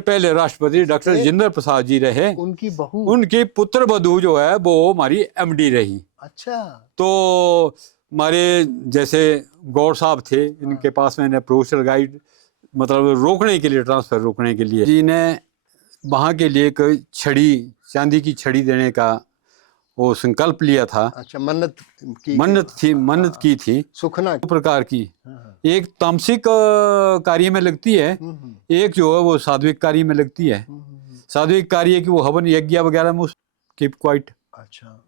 पहले राष्ट्रपति डॉक्टर राजेंद्र प्रसाद जी रहे, उनकी बहू, उनकी पुत्र वधू जो है वो हमारी एमडी रही। अच्छा। तो हमारे जैसे गौर साहब थे, इनके पास मैंने प्रोफेशनल गाइड मतलब रोकने के लिए, ट्रांसफर रोकने के लिए जी ने वहाँ के लिए एक छड़ी, चांदी की छड़ी देने का वो संकल्प लिया था। अच्छा, मन्नत की थी सुखना दो प्रकार की, हाँ। एक तामसिक कार्य में लगती है, एक जो है वो सात्विक कार्य में लगती है। सात्विक कार्य की वो हवन यज्ञ वगैरह में कीप क्वाइट। अच्छा,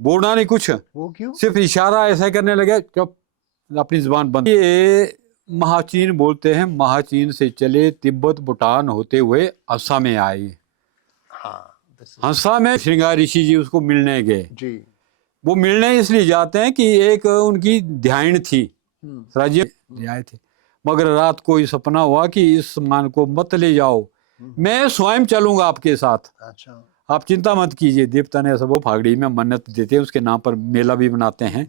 बोलना नहीं कुछ, वो क्यों? सिर्फ इशारा ऐसा करने लगे, चुप, अपनी जुबान बंद। ये महाचीन बोलते हैं, महाचीन से चले तिब्बत भूटान होते हुए हंसा में आए। हाँ, हंसा में श्रृंगार ऋषि जी उसको मिलने गए जी। वो मिलने इसलिए जाते हैं कि एक उनकी ध्यान थी, राज्य आए थे, मगर रात को ये सपना हुआ कि इस सामान को मत ले जाओ, मैं स्वयं चलूंगा आपके साथ। अच्छा, आप चिंता मत कीजिए। देवता ने सब फागड़ी में मन्नत देते हैं, उसके नाम पर मेला भी बनाते हैं।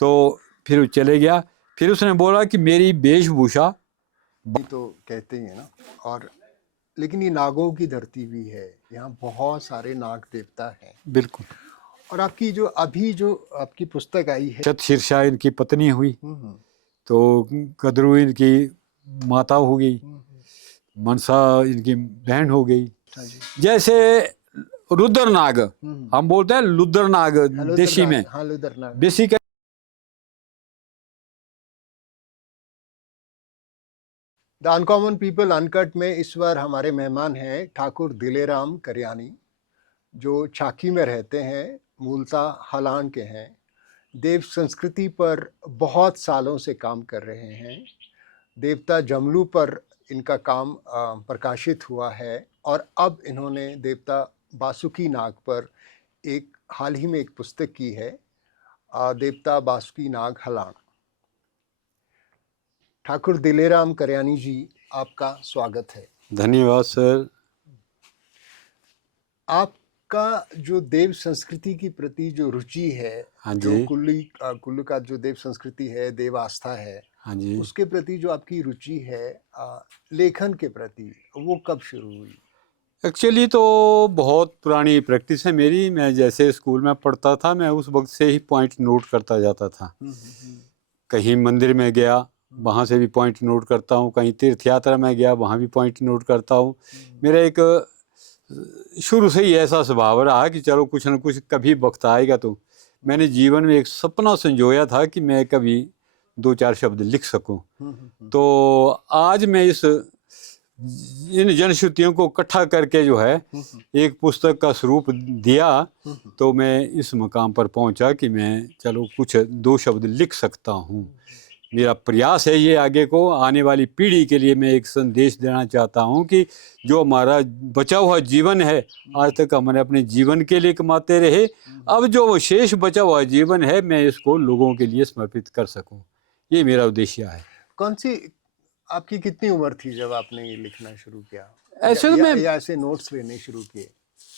तो फिर वो चले गया। फिर उसने बोला कि मेरी वेशभूषा तो कहते ही है ना। और लेकिन ये नागों की धरती भी है, यहाँ बहुत सारे नाग देवता हैं। बिल्कुल। और आपकी जो अभी जो आपकी पुस्तक आई है, चत शीर्षा इनकी पत्नी हुई, तो कदरू इनकी माता हो गई, मनसा इनकी बहन हो गई। जैसे रुद्र नाग, हम बोलते हैं लुद्र नाग देशी में, हाँ, लुद्र नाग। बेसिक द अनकॉमन पीपल अनकट में इस बार हमारे मेहमान हैं ठाकुर दिलेराम करियानी, जो चाकी में रहते हैं, मूलतः हलान के हैं। देव संस्कृति पर बहुत सालों से काम कर रहे हैं। देवता जमलू पर इनका काम प्रकाशित हुआ है और अब इन्होंने देवता बासुकी नाग पर एक हाल ही में एक पुस्तक की है, देवता बासुकी नाग हलान। ठाकुर दिलेराम करियानी जी, आपका स्वागत है। धन्यवाद सर। आपका जो देव संस्कृति की प्रति जो रुचि है, हाँ जो जी, कुल्लू का जो देव संस्कृति है, देव आस्था है, हाँ जी, उसके प्रति जो आपकी रुचि है लेखन के प्रति, वो कब शुरू हुई? एक्चुअली तो बहुत पुरानी प्रैक्टिस है मेरी। मैं जैसे स्कूल में पढ़ता था, मैं उस वक्त से ही पॉइंट नोट करता जाता था। कहीं मंदिर में गया, वहाँ से भी पॉइंट नोट करता हूँ, कहीं तीर्थ यात्रा में गया, वहाँ भी पॉइंट नोट करता हूँ। मेरा एक शुरू से ही ऐसा स्वभाव रहा कि चलो कुछ न कुछ कभी वक्त आएगा। तो मैंने जीवन में एक सपना संजोया था कि मैं कभी 2-4 शब्द लिख सकूं। तो आज मैं इन जनश्रुतियों को इकट्ठा करके जो है एक पुस्तक का स्वरूप दिया, तो मैं इस मकाम पर पहुंचा कि मैं चलो कुछ 2 शब्द लिख सकता हूं। मेरा प्रयास है ये, आगे को आने वाली पीढ़ी के लिए मैं एक संदेश देना चाहता हूं कि जो हमारा बचा हुआ जीवन है, आज तक हमने अपने जीवन के लिए कमाते रहे, अब जो वो शेष बचा हुआ जीवन है मैं इसको लोगों के लिए समर्पित कर सकूं, ये मेरा उद्देश्य है। कौन सी आपकी कितनी उम्र थी जब आपने ये लिखना शुरू किया? ऐसे तो मैं ऐसे नोट्स लेने शुरू किए?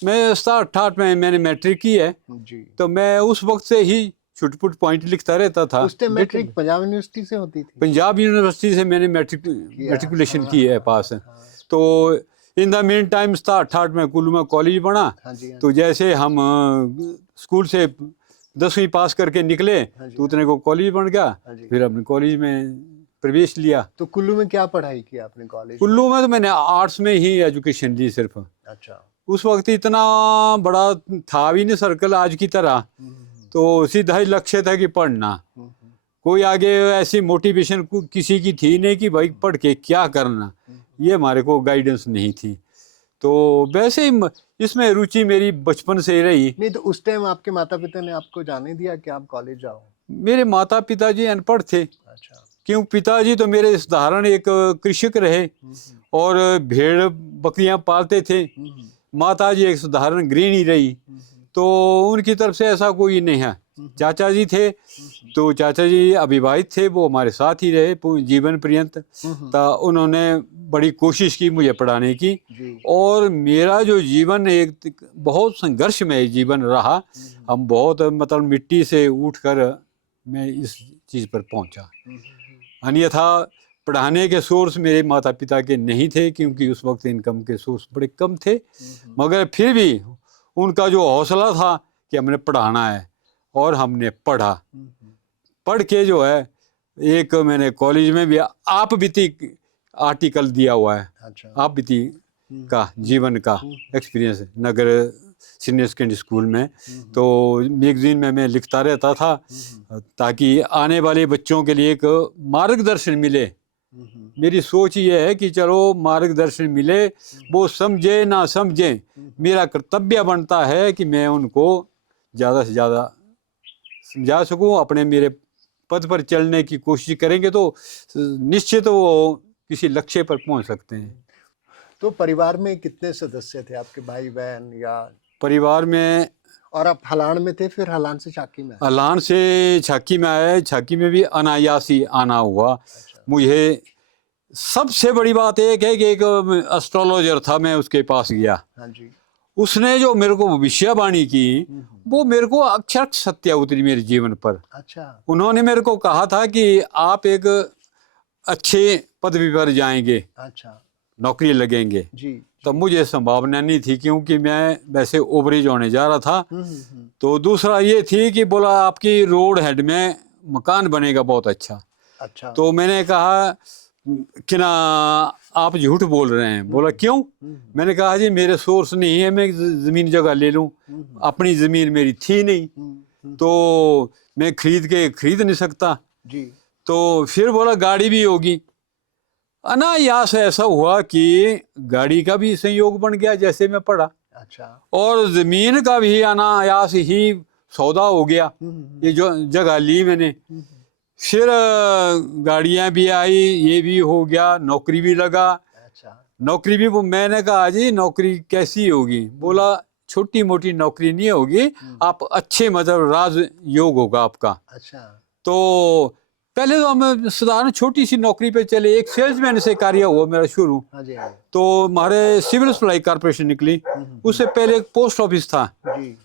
मैं 67 में मैंने मैट्रिक की है जी। तो मैं उस वक्त से ही छुटपुट पॉइंट लिखता रहता था। उस टाइम मैट्रिक पंजाब यूनिवर्सिटी से होती थी? पंजाब यूनिवर्सिटी से मैंने मैट्रिकुलेशन की है पास। तो इन द मेन टाइम 68 में कुल्लू में कॉलेज बना। तो जैसे हम स्कूल से 10वीं पास करके निकले तो उतने को कॉलेज बन गया, फिर हमने कॉलेज में प्रवेश लिया। तो कुल्लू में क्या पढ़ाई की आपने कॉलेज? कुल्लू में तो मैंने आर्ट्स में ही एजुकेशन ली सिर्फ। अच्छा। उस वक्त इतना बड़ा था भी नहीं सर्कल आज की तरह, तो सीधा ही लक्ष्य था कि पढ़ना। कोई आगे ऐसी मोटिवेशन किसी की थी नहीं कि भाई पढ़ के क्या करना, ये हमारे को गाइडेंस नहीं थी। तो वैसे ही इसमें रुचि मेरी बचपन से ही रही। नहीं तो उस टाइम आपके माता पिता ने आपको जाने दिया कि आप कॉलेज जाओ? मेरे माता पिताजी अनपढ़ थे। अच्छा। क्यों, पिताजी तो मेरे साधारण एक कृषक रहे और भेड़ बकरियां पालते थे। माता जी एक साधारण गृहिणी रही, तो उनकी तरफ से ऐसा कोई नहीं है। चाचा जी थे, तो चाचा जी अविवाहित थे, वो हमारे साथ ही रहे जीवन पर्यंत। तो उन्होंने बड़ी कोशिश की मुझे पढ़ाने की, और मेरा जो जीवन एक बहुत संघर्षमय जीवन रहा। हम बहुत मतलब मिट्टी से उठकर मैं इस चीज़ पर पहुंचा। अन्यथा पढ़ाने के सोर्स मेरे माता पिता के नहीं थे, क्योंकि उस वक्त इनकम के सोर्स बड़े कम थे, मगर फिर भी उनका जो हौसला था कि हमने पढ़ाना है, और हमने पढ़ा। पढ़ के जो है, एक मैंने कॉलेज में भी आप बीती आर्टिकल दिया हुआ है। अच्छा। आप बीती का जीवन का एक्सपीरियंस नगर सीनियर सेकेंडरी स्कूल में, तो मैगजीन में मैं लिखता रहता था, ताकि आने वाले बच्चों के लिए एक मार्गदर्शन मिले। मेरी सोच ये है कि चलो मार्गदर्शन मिले, वो समझे ना समझे, मेरा कर्तव्य बनता है कि मैं उनको ज़्यादा से ज़्यादा समझा सकूं। अपने मेरे पद पर चलने की कोशिश करेंगे तो निश्चित वो किसी लक्ष्य पर पहुंच सकते हैं। तो परिवार में कितने सदस्य थे आपके, भाई बहन या? परिवार में, और आप हलान में थे, फिर हलान से छाकी में? हलान से छाकी में आए, छाकी में भी अनायास ही आना हुआ। अच्छा। मुझे सबसे बड़ी बात एक है कि एक एस्ट्रोलॉजर था, मैं उसके पास गया। हाँ जी। उसने जो मेरे को भविष्यवाणी की, वो मेरे को अक्षर सत्य उतरी मेरे जीवन पर। अच्छा। उन्होंने मेरे को कहा था कि आप एक अच्छे पदवी पर जाएंगे, अच्छा नौकरी लगेंगे। जी। तब मुझे संभावना नहीं थी, क्योंकि मैं वैसे ओवरेज होने जा रहा था। तो दूसरा ये थी कि बोला आपकी रोड हेड में मकान बनेगा बहुत अच्छा। अच्छा। तो मैंने कहा कि ना आप झूठ बोल रहे हैं। बोला क्यों? मैंने कहा जी मेरे सोर्स नहीं है, मैं ज़मीन जगह ले लूं। अपनी ज़मीन मेरी थी नहीं, तो मैं खरीद नहीं सकता जी। तो फिर बोला गाड़ी भी होगी। अनायास ऐसा हुआ कि गाड़ी का भी संयोग बन गया जैसे मैं पढ़ा, अच्छा। और ज़मीन का भी अनायास ही सौदा हो गया। ये जो जगह ली मैंने, फिर गाड़ियां भी आई, ये भी हो गया, नौकरी भी लगा। अच्छा। नौकरी भी मैंने कहा जी नौकरी कैसी होगी? बोला छोटी मोटी नौकरी नहीं होगी, आप अच्छे मतलब राज योग होगा आपका। अच्छा। तो पहले तो हम साधारण छोटी सी नौकरी पे चले, एक सेल्समैन से कार्य हुआ मेरा शुरू। हाँ जी, हाँ जी। तो हमारे सिविल सप्लाई कॉर्पोरेशन निकली, उससे पहले एक पोस्ट ऑफिस था। जी।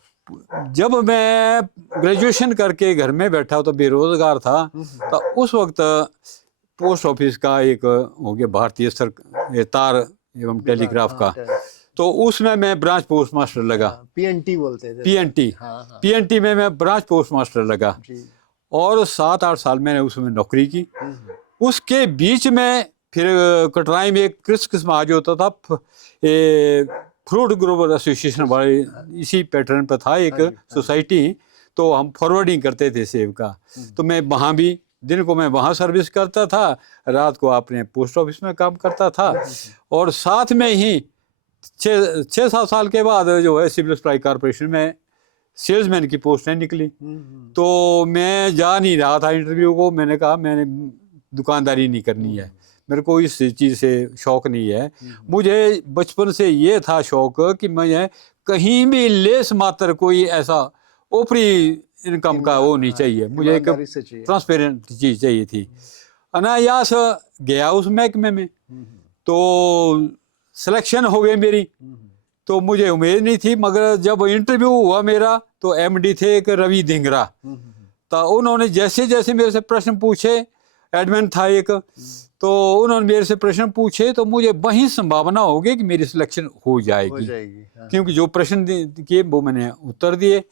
जब मैं ग्रेजुएशन करके घर में बैठा तो बेरोजगार था, तो उस वक्त पोस्ट ऑफिस का एक हो गया भारतीय तार एवं टेलीग्राफ का, तो उसमें मैं ब्रांच पोस्ट मास्टर लगा। पीएनटी बोलते थे। पीएनटी। हाँ। पीएनटी में मैं ब्रांच पोस्ट मास्टर लगा, जी। और 7-8 साल मैंने उसमें नौकरी की। उसके बीच में फिर कटराई में एक कृषक समाज होता था, फ्रूट ग्रोवर एसोसिएशन वाले, इसी पैटर्न पर था एक सोसाइटी। तो हम फॉरवर्डिंग करते थे सेब का, तो मैं वहाँ भी दिन को मैं वहाँ सर्विस करता था, रात को अपने पोस्ट ऑफिस में काम करता था। और साथ में ही 6-7 साल के बाद जो है सिविल सप्लाई कॉर्पोरेशन में सेल्समैन की पोस्टें निकली। तो मैं जा नहीं रहा था इंटरव्यू को, मैंने कहा मैंने दुकानदारी नहीं करनी है, मेरे को इस चीज़ से शौक नहीं है। मुझे बचपन से ये था शौक कि मैं कहीं भी लेस मात्र कोई ऐसा ऊपरी इनकम का वो नहीं चाहिए, मुझे एक ट्रांसपेरेंट चीज़ चाहिए थी। अनायास गया उस महकमे में, तो सिलेक्शन हो गई मेरी। तो मुझे उम्मीद नहीं थी, मगर जब इंटरव्यू हुआ मेरा तो एमडी थे एक रवि धिंगरा, तो उन्होंने जैसे जैसे मेरे से प्रश्न पूछे, एडमिन था एक, तो उन्होंने मेरे से प्रश्न पूछे, तो मुझे वहीं संभावना होगी कि मेरी सिलेक्शन हो जाएगी। हाँ। क्योंकि जो प्रश्न किए वो मैंने उत्तर दिए।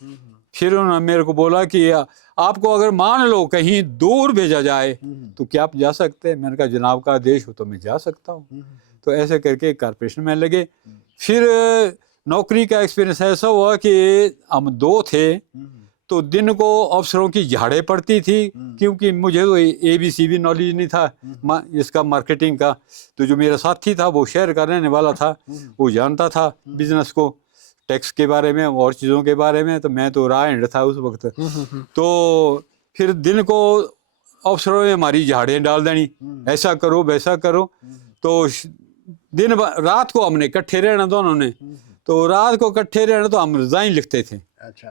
फिर उन्होंने मेरे को बोला कि आपको अगर मान लो कहीं दूर भेजा जाए तो क्या आप जा सकते हैं? मैंने कहा जनाब का आदेश हो तो मैं जा सकता हूँ। तो ऐसे करके कारपोरेशन में लगे। फिर नौकरी का एक्सपीरियंस ऐसा हुआ कि हम 2 थे, तो दिन को अफसरों की झाड़े पड़ती थी, क्योंकि मुझे तो ABC भी नॉलेज नहीं था इसका मार्केटिंग का। तो जो मेरा साथी था वो शहर का रहने वाला था, वो जानता था बिजनेस को, टैक्स के बारे में और चीज़ों के बारे में, तो मैं तो राह हैंड था उस वक्त। तो फिर दिन को अफसरों ने हमारी झाड़ें डाल देनी, ऐसा करो वैसा करो। तो रात को हमने इकट्ठे रहना दोनों ने, तो रात को इकट्ठे रहना तो हम रिजाइन लिखते थे। अच्छा।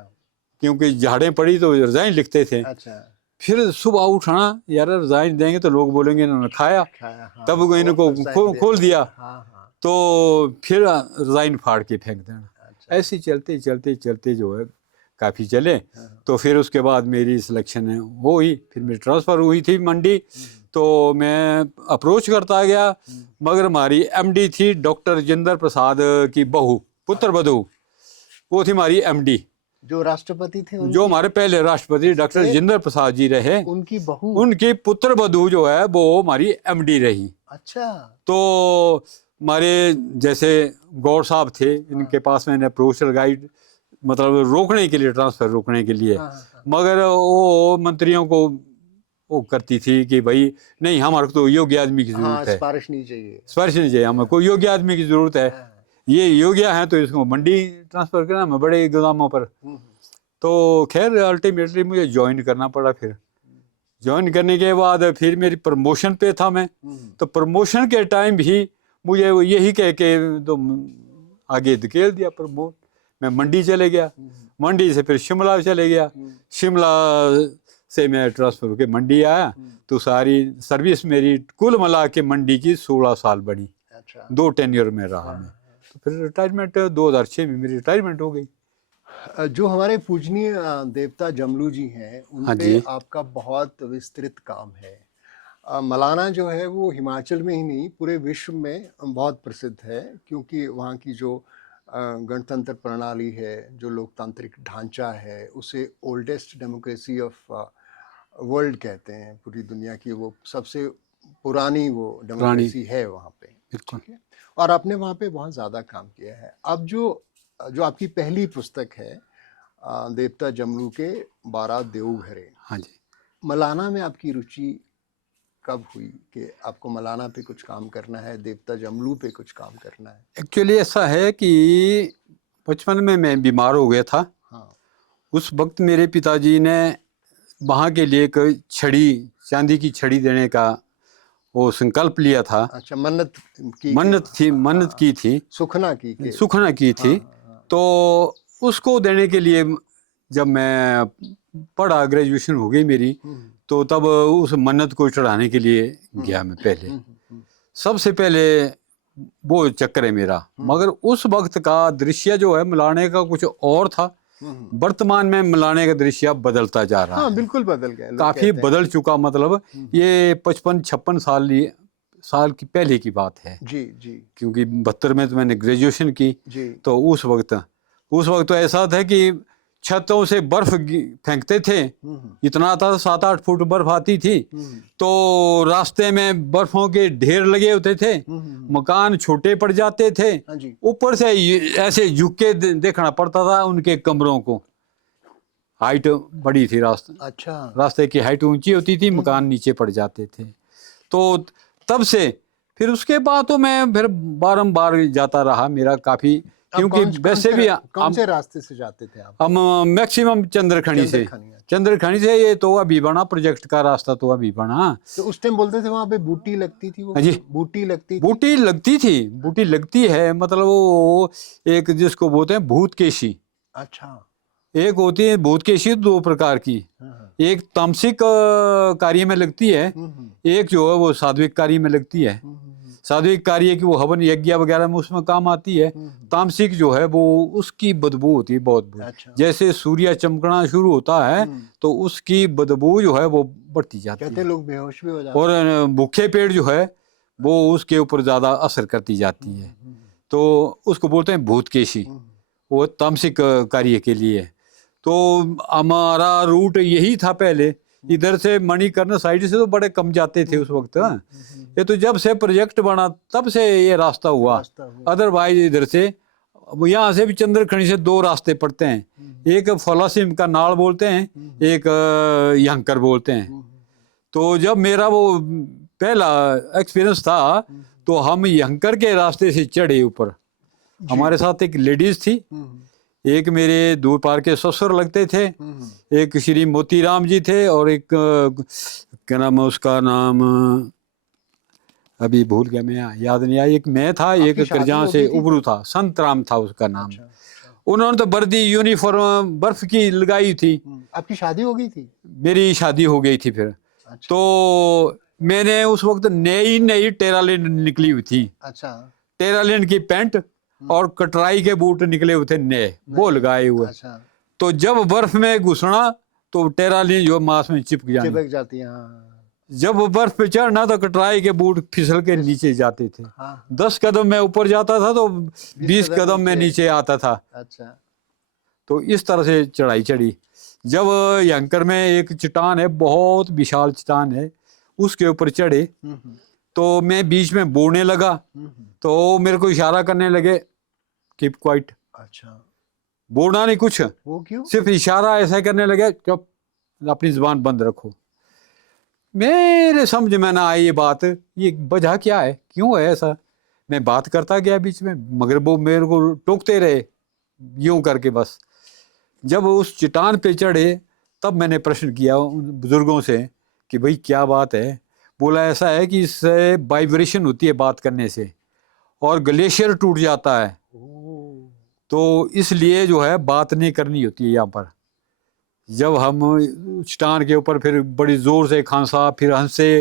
क्योंकि झाड़ें पड़ी तो रिजाइन लिखते थे। अच्छा। फिर सुबह उठना, यार रिजाइन देंगे तो लोग बोलेंगे इन्होंने खाया, हाँ, तब इनको resign खोल दिया, हाँ हाँ। तो फिर रिजाइन फाड़ के फेंक देना। अच्छा, ऐसे चलते चलते चलते जो है काफ़ी चले। हाँ, तो फिर उसके बाद मेरी सिलेक्शन हुई, फिर मेरी ट्रांसफ़र हुई थी मंडी। तो मैं अप्रोच करता गया, मगर हमारी एमडी थी डॉक्टर जिंदर प्रसाद की बहू, पुत्र वधू, वो थी हमारी एमडी। जो राष्ट्रपति थे जो उनकी, हमारे पहले राष्ट्रपति डॉक्टर फिर जिंदर प्रसाद जी रहे, उनकी बहू। उनकी पुत्र वधू जो है वो हमारी एमडी रही। अच्छा, तो हमारे जैसे गौर साहब थे, इनके पास मैंने अप्रोच लगाई, मतलब रोकने के लिए, ट्रांसफ़र रोकने के लिए। हाँ हाँ मगर वो मंत्रियों को वो करती थी कि भाई नहीं, हमारे को तो योग्य आदमी की हाँ, ज़रूरत है, सिफारिश नहीं चाहिए। सिफारिश नहीं चाहिए, हमें कोई योग्य आदमी की ज़रूरत है। हाँ, ये योग्य है तो इसको मंडी ट्रांसफ़र करना, हमें बड़े गोदामों पर। हम्म, तो खैर अल्टीमेटली मुझे ज्वाइन करना पड़ा। फिर ज्वाइन करने के बाद फिर मेरी प्रमोशन पे था मैं, तो प्रमोशन के टाइम भी मुझे वो यही कह के तो आगे धकेल दिया प्रमोट। मैं मंडी चले गया, मंडी से फिर शिमला चले गया, शिमला से मैं ट्रांसफ़र होकर मंडी आया। तो सारी सर्विस मेरी कुल मिला के मंडी की 16 साल बनी, अच्छा। 2 टेन्योर में रहा मैं। तो फिर रिटायरमेंट 2006 में मेरी रिटायरमेंट हो गई। जो हमारे पूजनीय देवता जमलू जी हैं, उन हाँ पे जी। आपका बहुत विस्तृत काम है। मलाना जो है वो हिमाचल में ही नहीं पूरे विश्व में बहुत प्रसिद्ध है, क्योंकि वहाँ की जो गणतंत्र प्रणाली है, जो लोकतांत्रिक ढांचा है, उसे ओल्डेस्ट डेमोक्रेसी ऑफ वर्ल्ड कहते हैं पूरी दुनिया की। वो सबसे पुरानी वो डेमोक्रेसी है वहाँ पे, बिल्कुल। ठीक है। और आपने वहाँ पे बहुत ज़्यादा काम किया है। अब जो आपकी पहली पुस्तक है देवता जमलू के 12 देवघरे, हाँ जी। मलाना में आपकी रुचि कब हुई कि आपको मलाना पे कुछ काम करना है, देवता जमलू पे कुछ काम करना है? एक्चुअली ऐसा है कि बचपन में मैं बीमार हो गया था। हाँ, उस वक्त मेरे पिताजी ने वहाँ के लिए एक छड़ी, चांदी की छड़ी देने का वो संकल्प लिया था। अच्छा, मन्नत की, मन्नत की थी, सुखना की के, सुखना की थी। हाँ, तो उसको देने के लिए जब मैं पढ़ा, ग्रेजुएशन हो गई मेरी, तो तब उस मन्नत को चढ़ाने के लिए गया मैं पहले। सबसे पहले वो चक्कर है मेरा। मगर उस वक्त का दृश्य जो है मिलाने का कुछ और था। वर्तमान में मिलाने का दृश्य बदलता जा रहा हाँ, है, बिल्कुल बदल गया, लोग काफी कहते हैं। बदल चुका। मतलब ये 55-56 साल की पहले की बात है, जी जी क्योंकि 72 में तो मैंने ग्रेजुएशन की। जी, तो उस वक्त तो ऐसा था कि छतों से बर्फ फेंकते थे, इतना आता था, 7-8 फुट बर्फ आती थी। तो रास्ते में बर्फों के ढेर लगे होते थे, मकान छोटे पड़ जाते थे, हाँ जी, ऊपर से ऐसे झुक के देखना पड़ता था उनके कमरों को। हाइट बड़ी थी, अच्छा, रास्ते की हाइट ऊंची होती थी, मकान नीचे पड़ जाते थे। तो तब से फिर उसके बाद तो मैं फिर बारंबार जाता रहा, मेरा काफी, क्योंकि वैसे भी कौन से रास्ते से जाते थे आप? हम मैक्सिमम चंद्रखनी से, चंद्रखनी से। ये तो अभी बना, प्रोजेक्ट का रास्ता तो अभी बना। तो उस टाइम बोलते थे वहाँ पे बूटी लगती थी, वो हाँ जी, बूटी लगती थी। बूटी लगती थी, बूटी लगती है, मतलब वो एक जिसको बोलते हैं भूतकेशी। अच्छा, एक होती है भूतकेशी 2 प्रकार की, एक तामसिक कार्य में लगती है, एक जो है वो सात्विक कार्य में लगती है। सात्विक कार्य की वो हवन यज्ञ वगैरह में उसमें काम आती है। तामसिक जो है वो उसकी बदबू होती है बहुत बुरी। अच्छा, जैसे सूर्य चमकना शुरू होता है तो उसकी बदबू जो है वो बढ़ती जाती कहते है, लोग बेहोश भी हो जाते और भूखे पेड़ जो है वो उसके ऊपर ज्यादा असर करती जाती है। तो उसको बोलते हैं भूतकेशी, वो तामसिक कार्य के लिए। तो हमारा रूट यही था पहले, इधर से मणिकर्ण साइड से तो बड़े कम जाते थे उस वक्त। ये तो जब से प्रोजेक्ट बना तब से ये रास्ता हुआ, अदरवाइज इधर से, यहाँ से भी चंद्रखनी से 2 रास्ते पड़ते हैं, एक फलासिम का नाल बोलते हैं, एक यंकर बोलते हैं। तो जब मेरा वो पहला एक्सपीरियंस था तो हम यंकर के रास्ते से चढ़े ऊपर। हमारे साथ एक लेडीज थी, एक मेरे दूर पार के ससुर लगते थे, एक श्री मोतीराम जी थे, और एक क्या नाम है उसका नाम अभी भूल गया मैं, याद नहीं आया। एक मैं था, एक करजां से उबरू था, संत राम था उसका नाम। उन्होंने तो वर्दी यूनिफॉर्म बर्फ की लगाई थी। आपकी शादी हो गई थी? मेरी शादी हो गई थी फिर। अच्छा। तो मैंने उस वक्त नई नई टेरालिन निकली हुई थी, अच्छा। टेरालिन की पैंट और कटराई के बूट निकले हुए थे नए, वो लगाए हुए। अच्छा। तो जब बर्फ में घुसना तो टेरालिन जो मांस में चिपक जानी, चिपक जाती है। हाँ। जब बर्फ पे चढ़ना तो कटराई के बूट फिसल के नीचे जाते थे। हाँ। 10 कदम में ऊपर जाता था तो 20 कदम कदम में नीचे आता था। अच्छा। तो इस तरह से चढ़ाई चढ़ी। जब यंकर में एक चट्टान है, बहुत विशाल चट्टान है, उसके ऊपर चढ़े तो मैं बीच में बोलने लगा तो मेरे को इशारा करने लगे, कीप क्वाइट। अच्छा। बोलना नहीं कुछ, वो क्यों? सिर्फ इशारा ऐसा करने लगे, चुप, अपनी जुबान बंद रखो। मेरे समझ में ना आई ये बात, ये वजह क्या है, क्यों है ऐसा। मैं बात करता गया बीच में, मगर वो मेरे को टोकते रहे यूं करके बस। जब उस चट्टान पे चढ़े तब मैंने प्रश्न किया उन बुजुर्गों से कि भाई क्या बात है। बोला ऐसा है कि इससे वाइब्रेशन होती है बात करने से और ग्लेशियर टूट जाता है, तो इसलिए जो है बात नहीं करनी होती है यहाँ पर। जब हम चट्टान के ऊपर फिर बड़ी जोर से खांसा, फिर हंसे,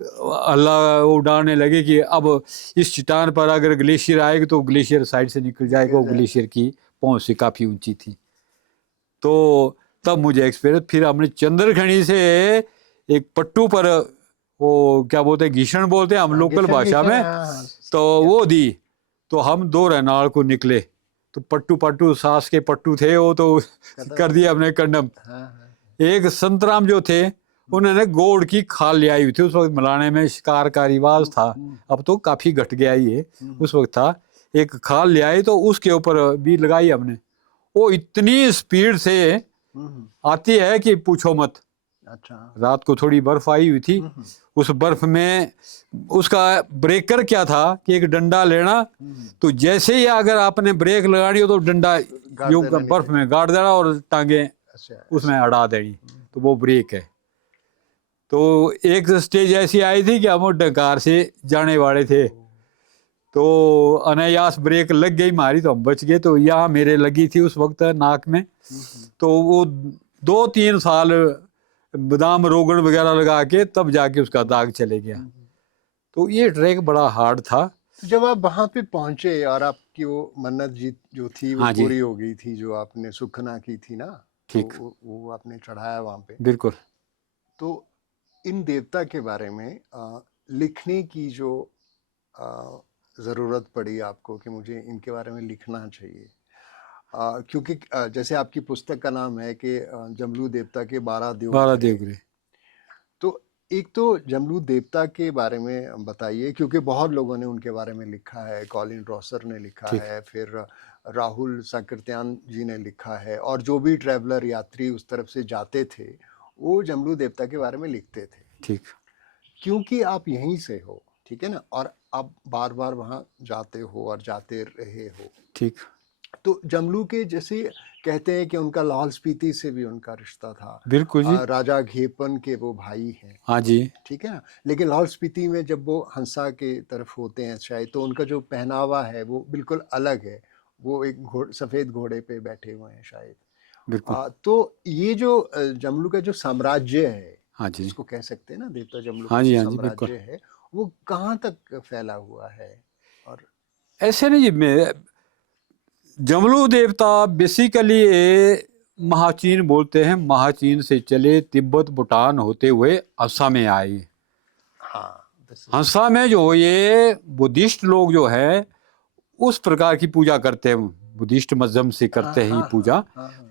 अल्लाह उड़ाने लगे कि अब इस चट्टान पर अगर ग्लेशियर आएगा तो ग्लेशियर साइड से निकल जाएगा। वो ग्लेशियर की पहुंच से काफ़ी ऊंची थी। तो तब मुझे एक्सपीरियंस, फिर हमने चंद्रखनी से एक पट्टू पर, वो क्या बोलते हैं, घीषण बोलते हैं हम लोकल भाषा में, तो वो दी। तो हम 2 रेनाल को निकले, तो पट्टू पट्टू सास के पट्टू थे वो तो कर दिया हमने कंडम। एक संतराम जो थे उन्होंने गोड़ की खाल ले आई हुई थी, उस वक्त मलाने में शिकार का रिवाज था, अब तो काफी घट गया ही है, उस वक्त था। एक खाल ले आई तो उसके ऊपर भी लगाई हमने। वो इतनी स्पीड से आती है कि पूछो मत। अच्छा। रात को थोड़ी बर्फ आई हुई थी, उस बर्फ में उसका ब्रेकर क्या था कि एक डंडा लेना, तो जैसे ही अगर आपने ब्रेक लगानी हो तो डंडा यूं बर्फ में गाड़ देना और टांगे उसमें अड़ा देनी, तो वो ब्रेक है। तो एक स्टेज ऐसी आई थी कि हम डकार से जाने वाले थे, तो अनायास ब्रेक लग गई मारी तो हम बच गए। तो यहाँ मेरे लगी थी उस वक्त नाक में, तो वो 2-3 साल बादाम रोगन वगैरह लगा के तब जाके उसका दाग चले गया। तो ये ट्रैक बड़ा हार्ड था। तो जब आप वहां पे पहुंचे और आपकी वो मन्नत जी जो थी वो हाँ जी, पूरी हो गई थी, जो आपने सुखना की थी ना, ठीक, तो वो आपने चढ़ाया वहां पे। बिल्कुल। तो इन देवता के बारे में लिखने की जो ज़रूरत पड़ी आपको कि मुझे इनके बारे में लिखना चाहिए, क्योंकि जैसे आपकी पुस्तक का नाम है कि जमलू देवता के 12 देवगिरी। तो एक तो जमलू देवता के बारे में बताइए, क्योंकि बहुत लोगों ने उनके बारे में लिखा है। कॉलिन रॉसर ने लिखा है, फिर राहुल साकृत्यान जी ने लिखा है, और जो भी ट्रैवलर यात्री उस तरफ से जाते थे वो जमलू देवता के बारे में लिखते थे। ठीक, क्योंकि आप यहीं से हो, ठीक है ना, और आप बार बार वहाँ जाते हो और जाते रहे हो। ठीक। तो जमलू के जैसे कहते हैं कि उनका लाहौल स्पीति से भी उनका रिश्ता था। बिल्कुल जी। राजा घेपन के वो भाई हैं। हाँ जी। ठीक है ना। लेकिन लाहौल स्पीति में जब वो हंसा के तरफ होते हैं शायद, तो उनका जो पहनावा है वो बिल्कुल अलग है। वो एक सफ़ेद घोड़े पे बैठे हुए हैं शायद। बिल्कुल। तो ये जो जमलू का जो साम्राज्य है, हाँ जी, जिसको कह सकते हैं ना देवता जमलू हाँ का जी, जो हाँ जी, बिल्कुल। साम्राज्य है, वो कहाँ तक फैला हुआ है? और ऐसे नहीं जी, मैं जमलू देवता बेसिकली महाचीन बोलते हैं, महाचीन से चले तिब्बत भूटान होते हुए हंसा में आए। हाँ, हंसा में जो ये बुद्धिस्ट लोग जो है उस प्रकार की पूजा करते हैं, बुद्धिस्ट मजहब से करते हैं ये पूजा।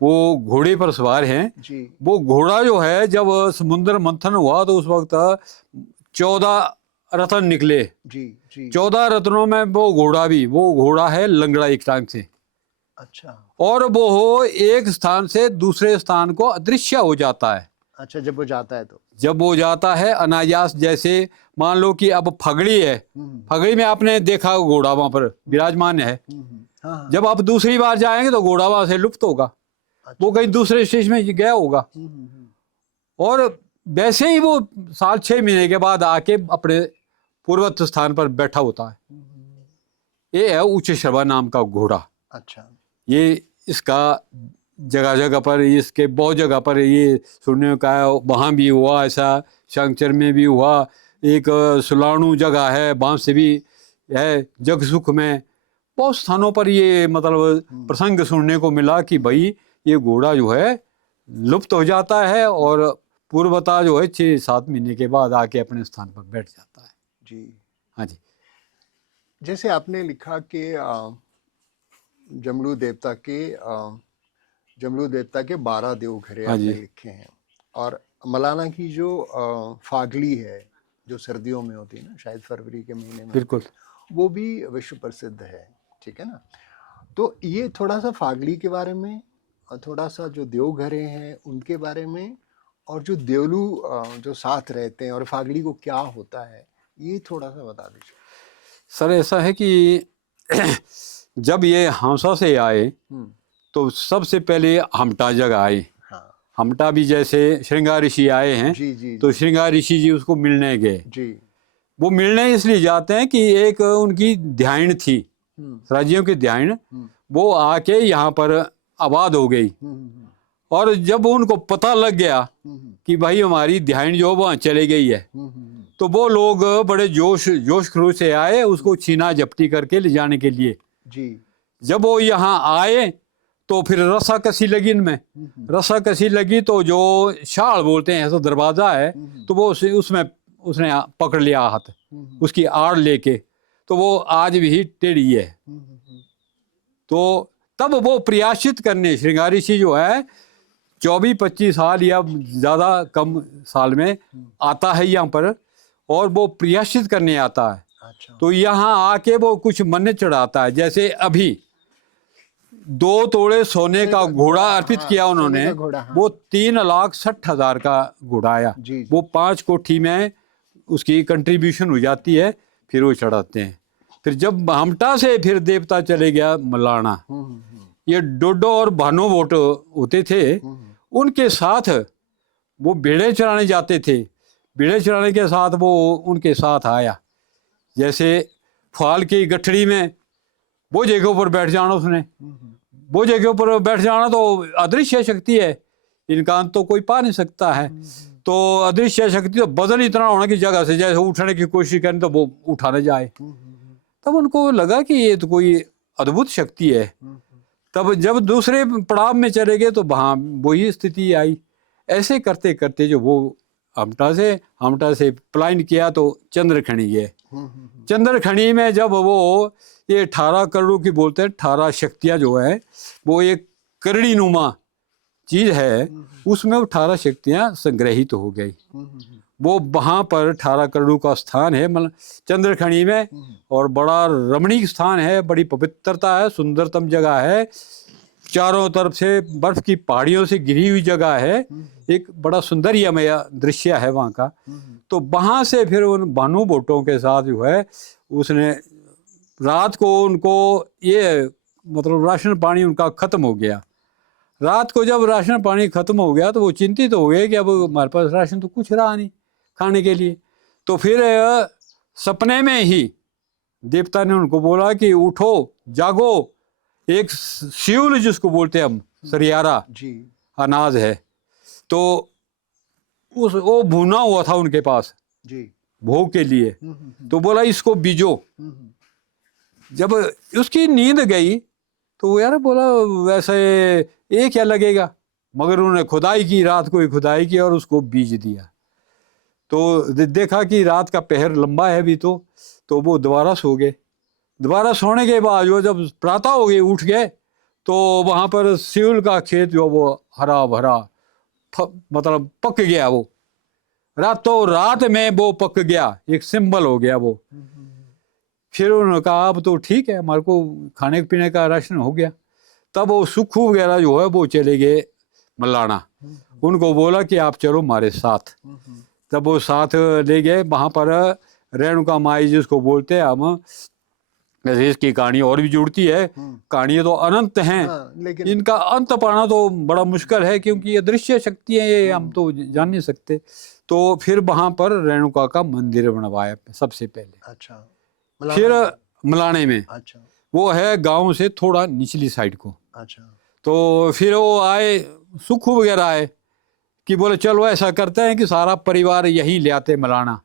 वो घोड़े पर सवार हैं जी। वो घोड़ा जो है, जब समुद्र मंथन हुआ तो उस वक्त 14 रत्न निकले। जी जी। 14 रत्नों में वो घोड़ा भी, वो घोड़ा है लंगड़ा एक टांग से। अच्छा। और वो एक स्थान से दूसरे स्थान को अदृश्य हो जाता है। अच्छा, जब वो जाता है तो? जब वो जाता है अनायास, जैसे मान लो कि अब फगड़ी है, फगड़ी में आपने देखा घोड़ा वहां पर विराजमान है। हाँ। जब आप दूसरी बार जाएंगे तो घोड़ा वहां से लुप्त होगा। अच्छा। वो कहीं दूसरे स्टेज में गया होगा। और वैसे ही वो 6 महीने के बाद आके अपने पूर्वत स्थान पर बैठा होता है। ये है उच्च श्रवा नाम का घोड़ा। अच्छा। ये इसका जगह जगह पर, इसके बहुत जगह पर ये सुनने का है, वहाँ भी हुआ ऐसा, शंकर में भी हुआ, एक सुलाणु जगह है वहाँ से भी है, जगसुख में, बहुत स्थानों पर ये मतलब प्रसंग सुनने को मिला कि भाई ये घोड़ा जो है लुप्त हो जाता है और पूर्वता जो है 6-7 महीने के बाद आके अपने स्थान पर बैठ जाता है। जी। हाँ जी। जैसे आपने लिखा कि जमलू देवता के 12 देवघरे हाँ जी। आपने लिखे हैं, और मलाना की जो फागली है जो सर्दियों में होती है ना, शायद फरवरी के महीने में, बिल्कुल। वो भी विश्व प्रसिद्ध है, ठीक है ना। तो ये थोड़ा सा फागली के बारे में और थोड़ा सा जो देवघरे हैं उनके बारे में, और जो देवलू जो साथ रहते हैं और फागली को क्या होता है, ये थोड़ा सा बता दीजिए। सर ऐसा है कि जब ये हंसा से आए तो सबसे पहले हमटा जगह आए। हाँ हमटा भी जैसे श्रृंगार ऋषि आए हैं, जी जी तो श्रृंगार ऋषि जी उसको मिलने गए। जी। वो मिलने इसलिए जाते हैं कि एक उनकी ध्यान थी, राज्यों की ध्यान, वो आके यहाँ पर आबाद हो गई। और जब उनको पता लग गया कि भाई हमारी ध्यान जो वहाँ चली गई है, तो वो लोग बड़े जोश खरोश से आए उसको छीना झपटी करके ले जाने के लिए जी। जब वो यहाँ आए तो फिर रस्सा कसी लगी इनमें, रस्सा कसी लगी तो जो शाल बोलते हैं ऐसा दरवाजा है, तो वो उसमें उसने पकड़ लिया हाथ, उसकी आड़ लेके, तो वो आज भी टेढ़ी है। तो तब वो प्रयासित करने, श्रृंगार ऋषि जो है 24-25 साल या ज़्यादा कम साल में आता है यहाँ पर, और वो प्रयासित करने आता है। अच्छा। तो यहाँ आके वो कुछ मन्नत चढ़ाता है, जैसे अभी 2 तोड़े सोने का घोड़ा अर्पित किया उन्होंने, सोने का घोड़ा, हाँ। वो 3,60,000 का घोड़ा आया। जी। वो 5 कोठी में उसकी कंट्रीब्यूशन हो जाती है, फिर वो चढ़ाते हैं। फिर जब हमटा से फिर देवता चले गया मलाना, ये डोडो और भानो वोट होते थे, उनके साथ वो भेड़े चराने जाते थे। भेड़े चराने के साथ वो उनके साथ आया, जैसे फाल की गठड़ी में वो जगह पर बैठ जाना, उसने वो जगह पर बैठ जाना तो अदृश्य शक्ति है, इनका अंत तो कोई पा नहीं सकता है। तो अदृश्य शक्ति तो वजन इतना होना की जगह से जैसे उठने की कोशिश करें तो वो उठा न जाए। तब उनको लगा कि ये तो कोई अद्भुत शक्ति है। तब जब दूसरे पड़ाव में चले गए तो वहाँ वही स्थिति आई। ऐसे करते करते जो वो हमटा से पलायन किया तो चंद्रखणी गए। चंद्रखणी में जब वो ये 18 करोड़ की बोलते हैं, 18 शक्तियाँ जो है, वो एक करड़ी नुमा चीज है, उसमें 18 शक्तियाँ संग्रहित हो गई। वो वहाँ पर 18 करोड़ का स्थान है मतलब चंद्रखणी में, और बड़ा रमणीक स्थान है, बड़ी पवित्रता है, सुंदरतम जगह है, चारों तरफ से बर्फ की पहाड़ियों से घिरी हुई जगह है, एक बड़ा सुंदरियमय दृश्य है वहाँ का। तो वहाँ से फिर उन भानु बोटों के साथ जो है उसने रात को उनको ये मतलब राशन पानी उनका खत्म हो गया। रात को जब राशन पानी खत्म हो गया तो वो चिंतित हो गए कि अब हमारे पास राशन तो कुछ रहा नहीं खाने के लिए। तो फिर सपने में ही देवता ने उनको बोला कि उठो जागो, एक शिवल जिसको बोलते हैं हम, सरियारा जी। अनाज है, तो वो भुना हुआ था उनके पास जी। भोग के लिए, तो बोला इसको बीजो। जब उसकी नींद गई तो यार बोला वैसे ये क्या लगेगा, मगर उन्होंने खुदाई की, रात को ही खुदाई की और उसको बीज दिया। तो देखा कि रात का पहर लंबा है अभी तो वो दोबारा सो गए। दोबारा सोने के बाद वो जब प्रातः हो गए उठ गए तो वहाँ पर सिउल का खेत जो वो हरा भरा मतलब पक गया, वो रात में वो पक गया, एक सिंबल हो गया वो। फिर उन्होंने कहा अब तो ठीक है, हमारे को खाने पीने का राशन हो गया। तब वो सुखू वगैरह जो है वो चले गए मलाना, उनको बोला कि आप चलो हमारे साथ। तब वो साथ ले गए, वहाँ पर रेणुका माई जिसको बोलते हैं हम, वैसे इसकी कहानी और भी जुड़ती है, कहानियाँ तो अनंत हैं, लेकिन इनका अंत पाना तो बड़ा मुश्किल है क्योंकि ये दृश्य शक्ति है, ये हम तो जान नहीं सकते। तो फिर वहाँ पर रेणुका का मंदिर बनवाया सबसे पहले। अच्छा। फिर मलाने में, अच्छा। वो है गांव से थोड़ा निचली साइड को। अच्छा। तो फिर वो आए, सुखू वगैरह आए कि बोले चलो ऐसा करते हैं कि सारा परिवार यहीं ले आते मलाना।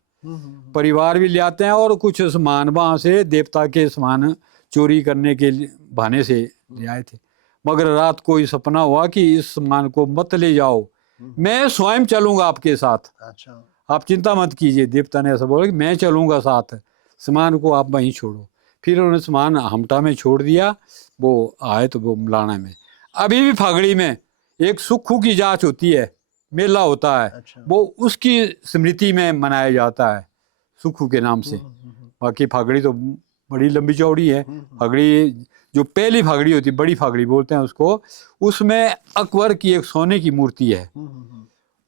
परिवार भी ले आते हैं और कुछ सामान वहाँ से देवता के सामान चोरी करने के बहाने से ले आए थे। मगर रात को ये सपना हुआ कि इस सामान को मत ले जाओ, मैं स्वयं चलूंगा आपके साथ, अच्छा। आप चिंता मत कीजिए। देवता ने ऐसा बोला कि मैं चलूंगा साथ, सामान को आप वहीं छोड़ो। फिर उन्होंने सामान हमटा में छोड़ दिया। वो आए तो वो मलाना में अभी भी फागड़ी में एक सुक्खू की जांच होती है, मेला होता है। अच्छा। वो उसकी स्मृति में मनाया जाता है सुक्खू के नाम से। बाकी फागड़ी तो बड़ी लंबी चौड़ी है। फागड़ी जो पहली फागड़ी होती है, बड़ी फागड़ी बोलते हैं उसको, उसमें अकबर की एक सोने की मूर्ति है।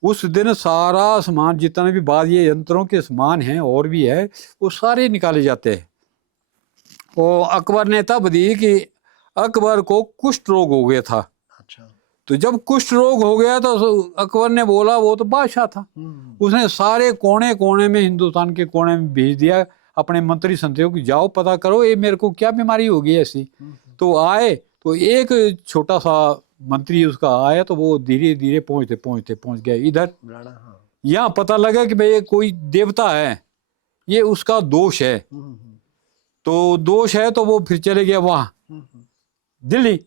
उस दिन सारा सामान जितना भी वाद्य यंत्रों के सामान हैं और भी है, वो सारे निकाले जाते हैं। वो अकबर ने तब दी कि अकबर को कुष्ठ रोग हो गया था। अच्छा। तो जब कुष्ठ रोग हो गया तो अकबर ने बोला, वो तो बादशाह था, उसने सारे कोने कोने में, हिंदुस्तान के कोने में भेज दिया अपने मंत्री संतरियों की, जाओ पता करो ये मेरे को क्या बीमारी हो गई ऐसी। तो आए तो एक छोटा सा मंत्री उसका आया, तो वो धीरे धीरे पहुंच गया इधर। यहाँ पता लगा कि भाई कोई देवता है, ये उसका दोष है। तो दोष है तो वो फिर चले गया वहां दिल्ली।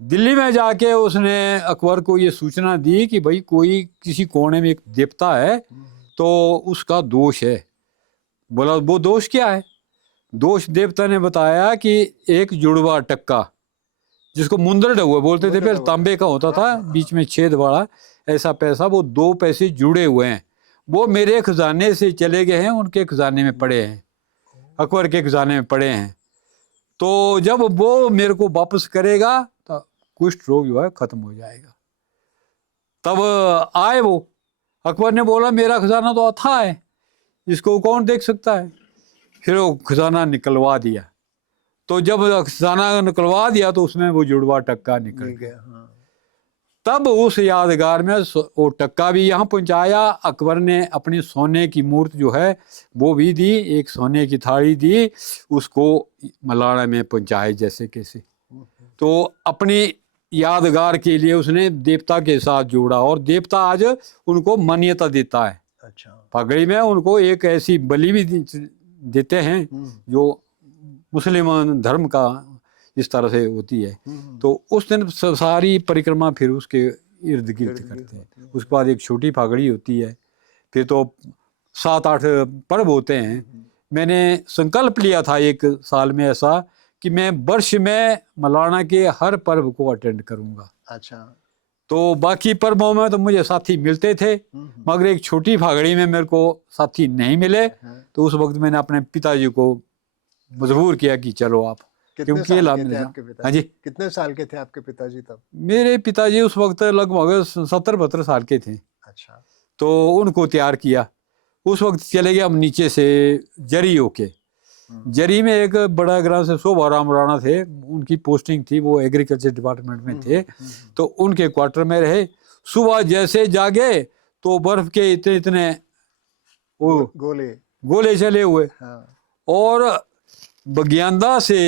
दिल्ली में जाके उसने अकबर को ये सूचना दी कि भाई कोई किसी कोने में एक देवता है, तो उसका दोष है। बोला वो दोष क्या है? दोष देवता ने बताया कि एक जुड़वा टक्का, जिसको मुंदर डहुआ बोलते थे, फिर तांबे का होता था, बीच में छेद वाला ऐसा पैसा, वो 2 पैसे जुड़े हुए हैं, वो मेरे खजाने से चले गए हैं, उनके खजाने में पड़े हैं, अकबर के खजाने में पड़े हैं। तो जब वो मेरे को वापस करेगा तो कुष्ठ रोग जो है खत्म हो जाएगा। तब आए वो, अकबर ने बोला मेरा खजाना तो अथाह है, इसको कौन देख सकता है। फिर वो खजाना निकलवा दिया। तो जब खजाना निकलवा दिया तो उसमें वो जुड़वा टक्का निकल गया। तब उस यादगार में वो टक्का भी यहाँ पहुंचाया। अकबर ने अपनी सोने की मूर्ति जो है वो भी दी, एक सोने की थाली दी, उसको मलाना में पहुंचाए जैसे कैसे। तो अपनी यादगार के लिए उसने देवता के साथ जोड़ा, और देवता आज उनको मान्यता देता है। अच्छा। फागड़ी में उनको एक ऐसी बलि भी देते हैं जो मुसलमान धर्म का इस तरह से होती है। तो उस दिन सारी परिक्रमा फिर उसके इर्द गिर्द करते हैं। उसके बाद एक छोटी फागड़ी होती है, फिर तो 7-8 पर्व होते हैं। मैंने संकल्प लिया था एक साल में ऐसा कि मैं वर्ष में मलाना के हर पर्व को अटेंड करूंगा। अच्छा। तो बाकी पर्वों में तो मुझे साथी मिलते थे, मगर एक छोटी फागड़ी में मेरे को साथी नहीं मिले। तो उस वक्त मैंने अपने पिताजी को मजबूर किया कि चलो आप, कितने साल के थे आपके पिताजी? हाँ जी, कितने साल के थे आपके पिताजी तब? मेरे पिताजी उस वक्त लगभग 70-72 साल के थे। अच्छा। तो उनको तैयार किया। उस वक्त चले गए हम नीचे से जरी होके। जरी में एक बड़ा ग्राम से शोभाराम राणा थे, उनकी पोस्टिंग थी, वो एग्रीकल्चर डिपार्टमेंट में थे। तो उनके क्वार्टर में रहे। सुबह जैसे जागे तो बर्फ के इतने इतने वो गोले चले हुए। और बगियांदा से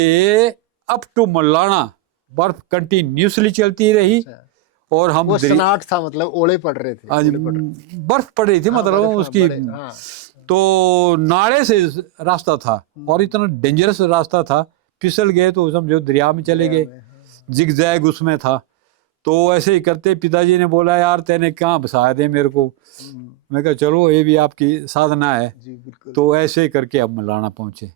अप टू मलाना बर्फ कंटिन्यूसली चलती रही। और हम वो सनाट था, मतलब ओले पड़ रहे थे। बर्फ पड़ रही थी, मतलब उसकी। तो नाले से रास्ता था और इतना डेंजरस रास्ता था, फिसल गए तो समझो दरिया में चले गए। जिगजैग उसमें था। तो ऐसे ही करते पिताजी ने बोला यार तेने कहाँ बसा दे मेरे को। मैं कहा चलो ये भी आपकी साधना है। तो ऐसे करके अब मलाना पहुंचे।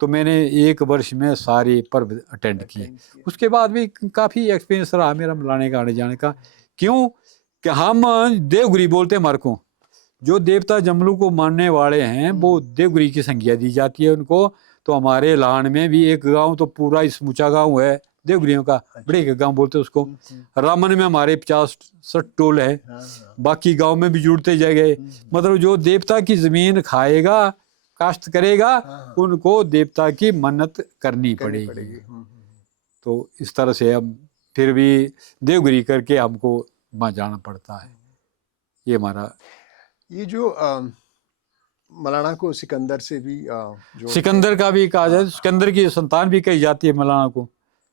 तो मैंने एक वर्ष में सारे पर्व अटेंड किए। उसके बाद भी काफ़ी एक्सपीरियंस रहा मेरा मलाने का, आने जाने का। क्यों कि हम देवगिरी बोलते हैं हमारे को, जो देवता जमलू को मानने वाले हैं वो देवगिरी की संज्ञा दी जाती है उनको। तो हमारे लाहन में भी एक गांव तो पूरा समूचा गांव है देवगिरियों का, बड़े का गांव बोलते हैं उसको। रामन में हमारे 50-60 टोल है, बाकी गांव में भी जुड़ते जाएंगे। मतलब जो देवता की जमीन खाएगा, काश्त करेगा, उनको देवता की मन्नत करनी पड़ेगी। तो इस तरह से अब फिर भी देवगिरी करके हमको वहाँ जाना पड़ता है। ये हमारा ये जो मलाना को सिकंदर से भी सिकंदर का भी कहा जाए, सिकंदर की संतान भी कही जाती है मलाना को।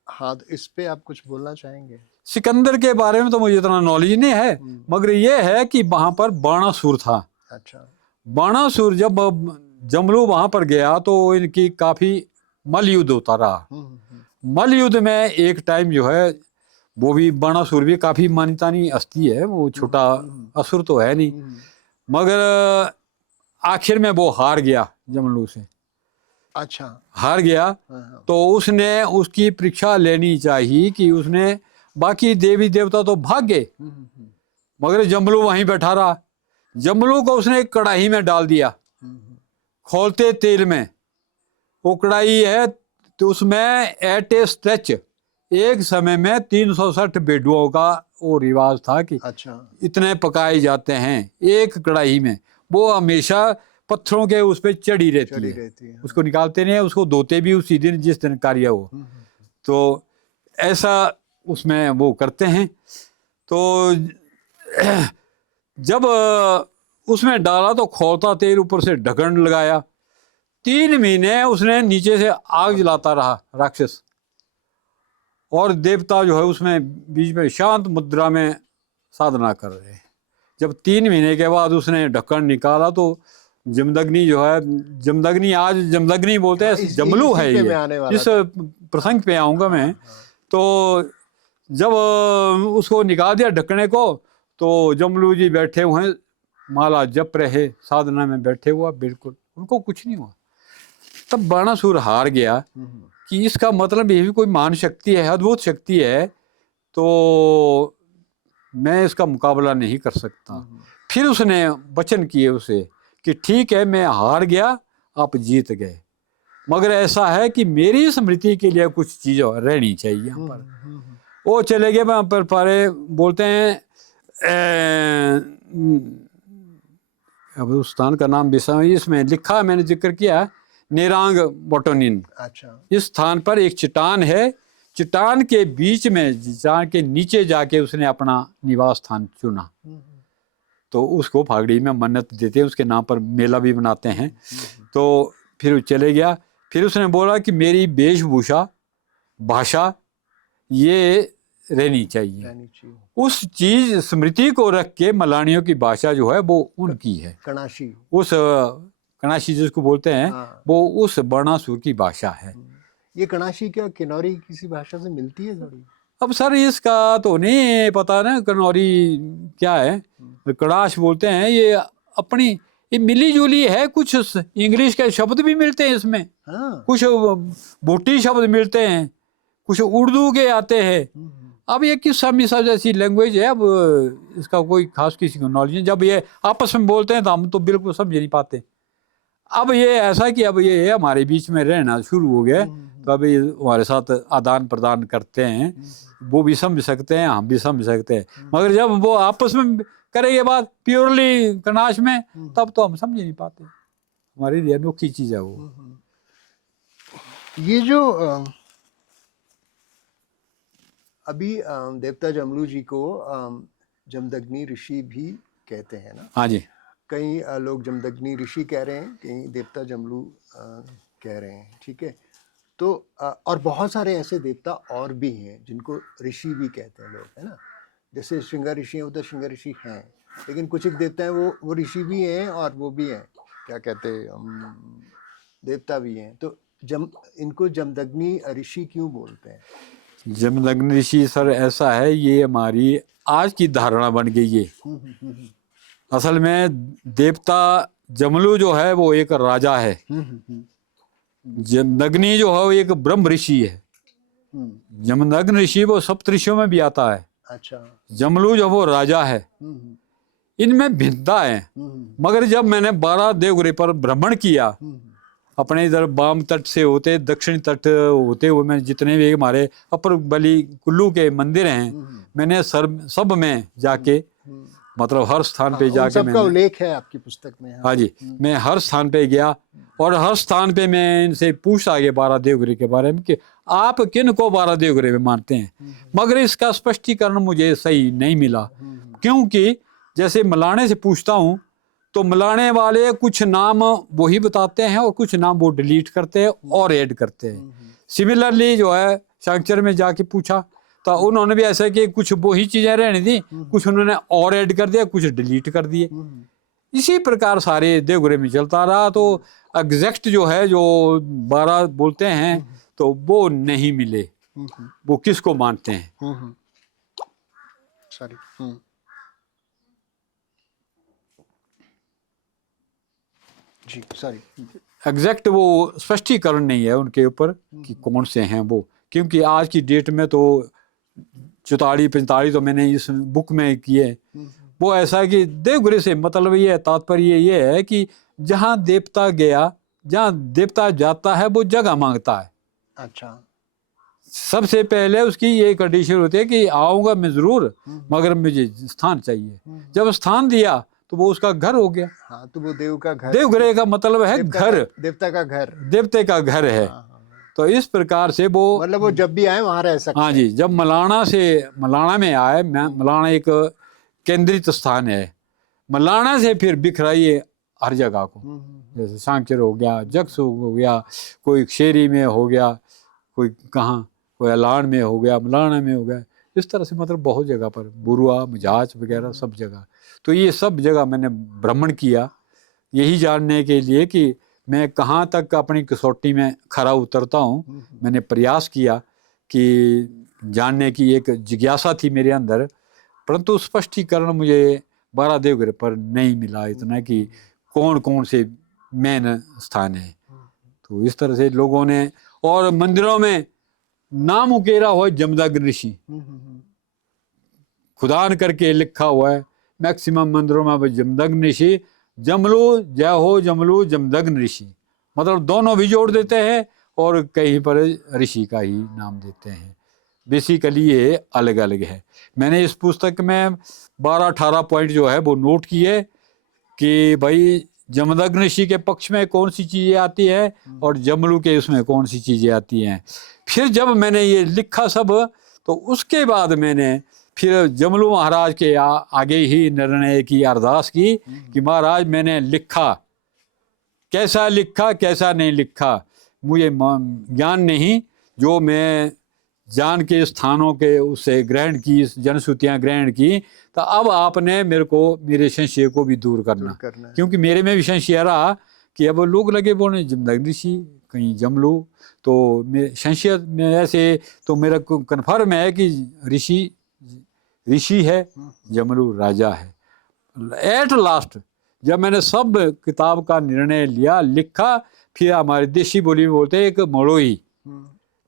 हाँ, तो इस पे आप कुछ बोलना चाहेंगे? सिकंदर के बारे में तो मुझे इतना नॉलेज नहीं है, मगर ये है कि वहां पर बाणासुर था। अच्छा। बाणासुर जब जमलू वहां पर गया तो इनकी काफी मल युद्ध होता रहा। मल युद्ध में एक टाइम जो है वो भी बाणासुर भी काफी मान्यतानी हस्ती है, वो छोटा असुर तो है नहीं, मगर आखिर में वो हार गया जमलू से। अच्छा। हार गया तो उसने उसकी परीक्षा लेनी चाहिए कि उसने, बाकी देवी देवता तो भाग गए मगर जमलू वहीं बैठा रहा। जमलू को उसने एक कढ़ाई में डाल दिया खौलते तेल में। वो कढ़ाई है तो उसमें एट ए स्ट्रेच एक समय में 360 बेडुओं का वो रिवाज था कि अच्छा। इतने पकाए जाते हैं एक कढ़ाई में। वो हमेशा पत्थरों के उस पे चढ़ी रहती है। उसको निकालते नहीं है, उसको धोते भी उसी दिन जिस दिन कार्य हो। तो ऐसा उसमें वो करते हैं। तो जब उसमें डाला तो खौलता तेल, ऊपर से ढक्कन लगाया। 3 महीने उसने नीचे से आग जलाता रहा राक्षस, और देवता जो है उसमें बीच में शांत मुद्रा में साधना कर रहे हैं। जब 3 महीने के बाद उसने ढक्कन निकाला तो जमदग्नि जो है, जमदग्नि आज जमदग्नि बोलते हैं, जमलू है ये। इस प्रसंग पे आऊंगा मैं। तो जब उसको निकाल दिया ढक्कने को तो जमलू जी बैठे हुए हैं, माला जप रहे, साधना में बैठे हुआ, बिल्कुल उनको कुछ नहीं हुआ। तब बाणासुर हार गया कि इसका मतलब ये भी कोई महान शक्ति है, अद्भुत शक्ति है, तो मैं इसका मुकाबला नहीं कर सकता। फिर उसने वचन किए उसे कि ठीक है मैं हार गया, आप जीत गए, मगर ऐसा है कि मेरी स्मृति के लिए कुछ चीज रहनी चाहिए यहाँ पर। वो चले गए वहां पर पारे बोलते हैं, अब उस स्थान का नाम विषय इसमें लिखा, मैंने जिक्र किया, नेरांग बोटोनिन। अच्छा। इस स्थान पर एक चट्टान है, चट्टान के बीच में, चट्टान के नीचे जाके उसने अपना निवास स्थान चुना। तो उसको फागड़ी में मन्नत देते हैं, उसके नाम पर मेला भी बनाते हैं। तो फिर वो चले गया। फिर उसने बोला कि मेरी वेशभूषा, भाषा ये रहनी चाहिए। उस चीज स्मृति को रख के मलानियों की भाषा जो है वो उनकी है, कणाशी। उस कणाशी जिसको बोलते हैं, वो उस बाणासुर की भाषा है। ये कणाशी क्या किन्नौरी किसी भाषा से मिलती है थोड़ी? अब सर इसका तो नहीं पता ना, किन्नौरी क्या है, कड़ाश बोलते हैं ये अपनी, ये मिली जुली है। कुछ इंग्लिश के शब्द भी मिलते हैं इसमें, कुछ भूटी शब्द मिलते हैं, कुछ उर्दू के आते हैं। अब ये किस सब जैसी लैंग्वेज है, अब इसका कोई खास किसी को नॉलेज नहीं। जब ये आपस में बोलते हैं तो हम तो बिल्कुल समझ नहीं पाते। अब ये ऐसा कि अब ये हमारे बीच में रहना शुरू हो गया, तो अभी हमारे साथ आदान प्रदान करते हैं, वो भी समझ सकते हैं, हम भी समझ सकते हैं। मगर जब वो आपस में करेंगे बात प्योरली कनाश में, तब तो हम समझ नहीं पाते। हमारी लिए अनोखी चीज है वो। ये जो अभी देवता जमलू जी को जमदग्नि ऋषि भी कहते हैं ना? हाँ जी। कई लोग जमदग्नि ऋषि कह रहे हैं, कई देवता जमलू कह रहे हैं, ठीक है। तो और बहुत सारे ऐसे देवता और भी हैं जिनको ऋषि भी कहते हैं लोग, है ना? जैसे श्रृंग ऋषि हैं, वो तो श्रृंग ऋषि हैं, लेकिन कुछ एक देवता हैं वो ऋषि भी हैं और वो भी हैं, क्या कहते हैं, देवता भी हैं। तो इनको जमदग्नि ऋषि क्यों बोलते हैं? जमदग्नि ऋषि सर ऐसा है, ये हमारी आज की धारणा बन गई है। असल में देवता जमलू जो है वो एक राजा है, जमदग्नि जो है वो एक ब्रह्म ऋषि है। जमदग्नि ऋषि वो सप्त ऋषियों में भी आता है। अच्छा। जमलू जो वो राजा है। इनमें भिन्नता है। मगर जब मैंने 12 देवगिरी पर भ्रमण किया, अपने इधर वाम तट से होते दक्षिण तट होते हुए, मैं जितने भी हमारे अपर बली कुल्लू के मंदिर हैं, मैंने सब में जाके, मतलब हर स्थान पे जाके, सबका उल्लेख है आपकी पुस्तक में। हाँ जी, मैं हर स्थान पे गया और हर स्थान पे मैं इनसे पूछा गया 12 देवगिरी के बारे में कि आप किन को 12 देवगिरी में मानते हैं। मगर इसका स्पष्टीकरण मुझे सही नहीं मिला, क्योंकि जैसे मलाने से पूछता हूँ तो मलाने वाले कुछ नाम वही बताते हैं और कुछ नाम वो डिलीट करते हैं और ऐड करते हैं। सिमिलरली जो है शंकर में जाके पूछा, तो उन्होंने भी ऐसा कि कुछ वो ही चीजें रहने दी, कुछ उन्होंने और ऐड कर दिया, कुछ डिलीट कर दिए। इसी प्रकार सारे देवघरे में चलता रहा। तो एग्जैक्ट जो है, जो 12 बोलते हैं, तो वो नहीं मिले। वो किसको मानते हैं? सॉरी। जी सॉरी। एग्जैक्ट वो स्पष्टीकरण नहीं है उनके ऊपर कि कौन से हैं वो, क्योंकि आज की डेट में तो 44-45 तो मैंने इस बुक में किए। वो ऐसा है कि देवघरे से मतलब ये तात्पर्य ये है कि जहाँ देवता गया, जहाँ देवता जाता है, वो जगह मांगता है। अच्छा। सबसे पहले उसकी ये कंडीशन होती है कि आऊंगा मैं जरूर, मगर मुझे स्थान चाहिए। जब स्थान दिया तो वो उसका घर हो गया। हाँ, तो वो देव का घर, देवघरे का मतलब है घर, देवता का घर, देवते का घर है। तो इस प्रकार से वो मतलब वो जब भी आए वहां रह सकते हैं। हाँ जी, जब मलाना में आए, मलाना एक केंद्रित स्थान है। मलाना से फिर बिखराइए हर जगह को, जैसे सांकेर हो गया, जगसू हो गया, कोई शेरी में हो गया, कोई कहाँ, कोई अलान में हो गया, मलाना में हो गया। इस तरह से मतलब बहुत जगह पर, बुरुआ, मिजाज वगैरह सब जगह। तो ये सब जगह मैंने भ्रमण किया, यही जानने के लिए कि मैं कहाँ तक अपनी कसौटी में खरा उतरता हूँ। मैंने प्रयास किया कि जानने की एक जिज्ञासा थी मेरे अंदर, परंतु स्पष्टीकरण मुझे 12 देवघर पर नहीं मिला इतना कि कौन कौन से मेन स्थान है। तो इस तरह से लोगों ने, और मंदिरों में नाम उकेरा हुआ जमदग्नि ऋषि, खुदान करके लिखा हुआ है मैक्सिमम मंदिरों में जमदग्नि ऋषि, जमलू जय हो जमलू जमदग्नि ऋषि, मतलब दोनों भी जोड़ देते हैं और कहीं पर ऋषि का ही नाम देते हैं। बेसिकली ये अलग अलग है। मैंने इस पुस्तक में 12-18 पॉइंट जो है वो नोट किए कि भाई जमदग्नि ऋषि के पक्ष में कौन सी चीजें आती है और जमलू के उसमें कौन सी चीजें आती हैं। फिर जब मैंने ये लिखा सब, तो उसके बाद मैंने फिर जमलू महाराज के आगे ही निर्णय की, अरदास की कि महाराज मैंने लिखा, कैसा लिखा कैसा नहीं लिखा मुझे ज्ञान नहीं, जो मैं जान के स्थानों के उससे ग्रहण की, जनश्रुतियाँ ग्रहण की, तो अब आपने मेरे को, मेरे संशय को भी दूर करना क्योंकि मेरे में भी संशय रहा कि अब लोग लगे बोलने जमदग्नि ऋषि कहीं जमलू, तो संशय में ऐसे तो मेरा कन्फर्म है कि ऋषि है, जमलू राजा है। एट लास्ट जब मैंने सब किताब का निर्णय लिया, लिखा, फिर हमारे देशी बोली में बोलते हैं एक मड़ोई,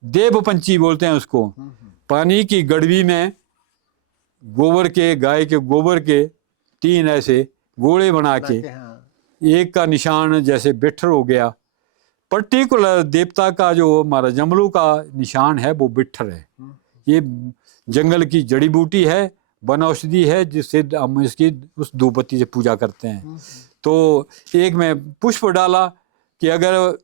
देवपंची बोलते हैं उसको, पानी की गड़वी में गोबर के, गाय के गोबर के 3 ऐसे गोले बना के, एक का निशान जैसे बिट्ठर हो गया, पर्टिकुलर देवता का जो हमारा जमलू का निशान है वो बिट्ठर है। ये जंगल की जड़ी बूटी है, वन औषधि है, जिससे हम इसकी उस धूपबत्ती से पूजा करते हैं। तो एक में पुष्प डाला कि अगर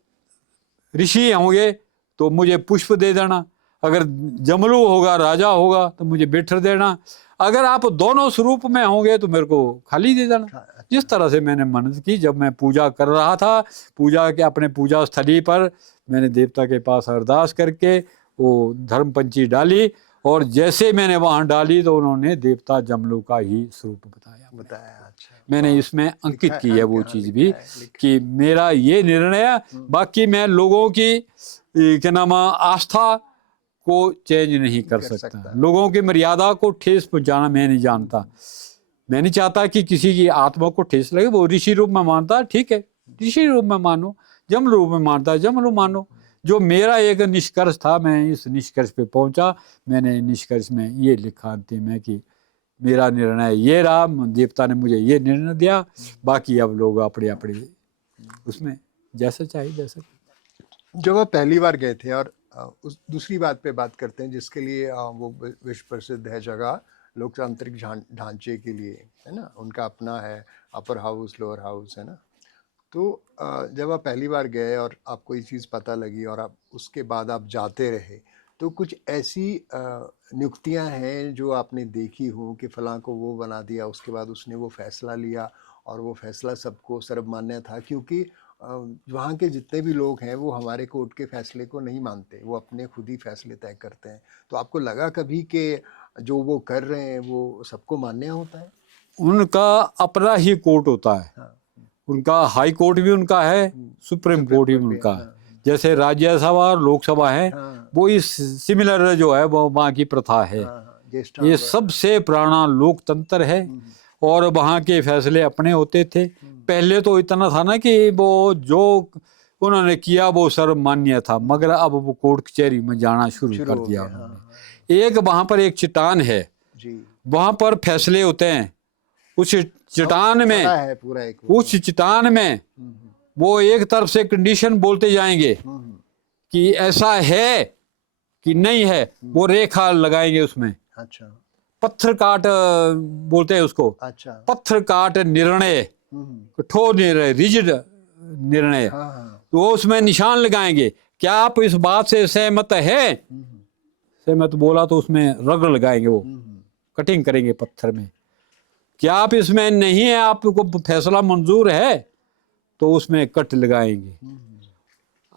ऋषि होंगे तो मुझे पुष्प दे देना, अगर जमलू होगा, राजा होगा, तो मुझे बिट्ठर देना, अगर आप दोनों स्वरूप में होंगे तो मेरे को खाली दे देना। जिस तरह से मैंने मन्नत की, जब मैं पूजा कर रहा था, पूजा के अपने पूजा स्थली पर मैंने देवता के पास अरदास करके वो धर्मपंची डाली, और जैसे मैंने वहां डाली तो उन्होंने देवता जमलू का ही स्वरूप बताया। अच्छा, मैंने इसमें अंकित की है वो चीज भी कि मेरा ये निर्णय, बाकी मैं लोगों की क्या नाम आस्था को चेंज नहीं कर सकता, लोगों की मर्यादा को ठेस पहुंचाना मैं नहीं जानता। मैं नहीं चाहता कि किसी की आत्मा को ठेस लगे। वो ऋषि रूप में मानता है, ठीक है, ऋषि रूप में मानो, जमलू रूप में मानता है, जमलू मानो। जो मेरा एक निष्कर्ष था, मैं इस निष्कर्ष पे पहुंचा। मैंने निष्कर्ष में ये लिखा अंतिम में कि मेरा निर्णय ये रहा, देवता ने मुझे ये निर्णय दिया, बाकी अब लोग अपने अपने उसमें जैसा चाहिए वैसा। जब आप पहली बार गए थे, और उस दूसरी बात पे बात करते हैं जिसके लिए वो विश्व प्रसिद्ध है जगह, लोकतांत्रिक ढांचे के लिए, है ना, उनका अपना है अपर हाउस, लोअर हाउस, है ना। तो जब आप पहली बार गए और आपको ये चीज़ पता लगी और आप उसके बाद आप जाते रहे, तो कुछ ऐसी नियुक्तियां हैं जो आपने देखी हो कि फलां को वो बना दिया, उसके बाद उसने वो फैसला लिया और वो फैसला सबको सर्वमान्य था, क्योंकि वहाँ के जितने भी लोग हैं वो हमारे कोर्ट के फैसले को नहीं मानते, वो अपने खुद ही फैसले तय करते हैं। तो आपको लगा कभी कि जो वो कर रहे हैं वो सबको मान्य होता है? उनका अपना ही कोर्ट होता है। हाँ। उनका हाई कोर्ट भी उनका है, सुप्रीम कोर्ट भी उनका है। जैसे राज्यसभा और लोकसभा है, वो इस सिमिलर जो है वो वहाँ की प्रथा है। ये सबसे पुराना लोकतंत्र है और वहाँ के फैसले अपने होते थे। पहले तो इतना था ना कि वो जो उन्होंने किया वो सर्वमान्य था, मगर अब वो कोर्ट कचहरी में जाना शुरू कर दिया उन्होंने। एक वहाँ पर एक चट्टान है, वहाँ पर फैसले होते हैं। उस चट्टान में है पूरा एक उस चट्टान में वो एक तरफ से कंडीशन बोलते जाएंगे कि ऐसा है कि नहीं है, वो रेखा लगाएंगे उसमें। अच्छा। पत्थर काट बोलते हैं उसको। अच्छा। पत्थर काट निर्णय, कठोर निर्णय, रिजिड निर्णय। तो वो उसमें निशान लगाएंगे, क्या आप इस बात से सहमत है? सहमत बोला तो उसमें रगड़ लगाएंगे, वो कटिंग करेंगे पत्थर में। क्या आप इसमें नहीं है, आपको फैसला मंजूर है, तो उसमें कट लगाएंगे।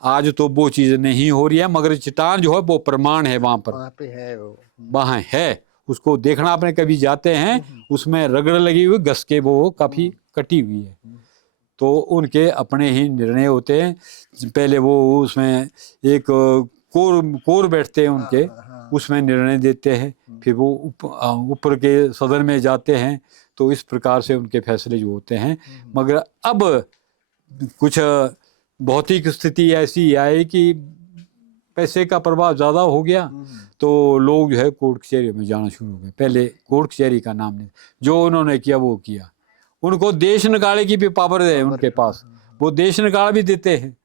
आज तो वो चीज नहीं हो रही है, मगर चट्टान जो है वो प्रमाण है, वहां पर वहाँ पे है वो, वहां है। उसको देखना, आपने कभी जाते हैं, उसमें रगड़ लगी हुई, घस के वो काफी कटी हुई है। तो उनके अपने ही निर्णय होते हैं। पहले वो उसमें एक कोर बैठते हैं उनके, उसमें निर्णय देते हैं। फिर वो ऊपर के सदन में जाते हैं। तो इस प्रकार से उनके फैसले जो होते हैं। मगर अब कुछ भौतिक स्थिति ऐसी आई कि पैसे का प्रभाव ज़्यादा हो गया, तो लोग जो है कोर्ट कचहरी में जाना शुरू हो गए। पहले कोर्ट कचहरी का नाम नहीं, जो उन्होंने किया वो किया। उनको देश निकाले की भी पावर है उनके पास, वो देश निकाल भी देते हैं।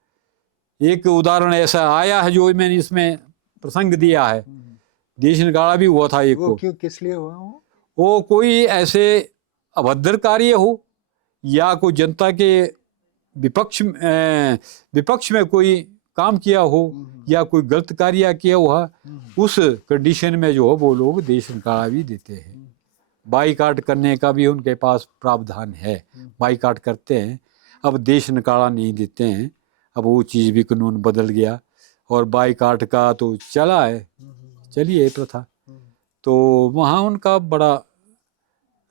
एक उदाहरण ऐसा आया है जो मैंने इसमें प्रसंग दिया है, देश निकाला भी हुआ था एक वो को। क्यों, किस लिए हुआ वो कोई ऐसे अभद्र कार्य हो या कोई जनता के विपक्ष में कोई काम किया हो या कोई गलत कार्य किया हुआ, उस कंडीशन में जो है वो लोग देश निकाला भी देते हैं। बाईकाट करने का भी उनके पास प्रावधान है, बाईकाट करते हैं। अब देश निकाला नहीं देते हैं। अब वो चीज़ भी कानून बदल गया और बाईकाट का तो चला है, चलिए प्रथा। तो वहाँ उनका बड़ा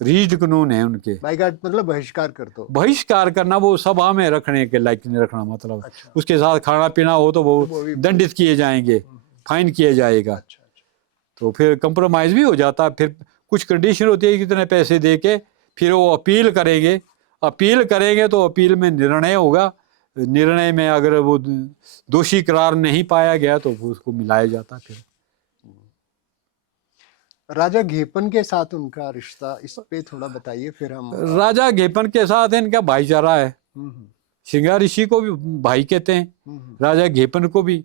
रीड कानून है उनके। बाईकाट मतलब बहिष्कार कर दो। बहिष्कार करना, वो सभा में रखने के लायक नहीं रखना, मतलब अच्छा। उसके साथ खाना पीना हो तो वो दंडित किए जाएंगे, फाइन किया जाएगा। अच्छा। तो फिर कंप्रोमाइज भी हो जाता। फिर कुछ कंडीशन होती है, कितने पैसे दे के फिर वो अपील करेंगे। अपील करेंगे तो अपील में निर्णय होगा। निर्णय में अगर वो दोषी करार नहीं पाया गया तो उसको मिलाया जाता। फिर राजा घेपन के साथ उनका रिश्ता, इस पे थोड़ा बताइए फिर हम। राजा घेपन के साथ इनका भाईचारा है। श्रृंगार ऋषि को भी भाई कहते हैं, राजा घेपन को भी।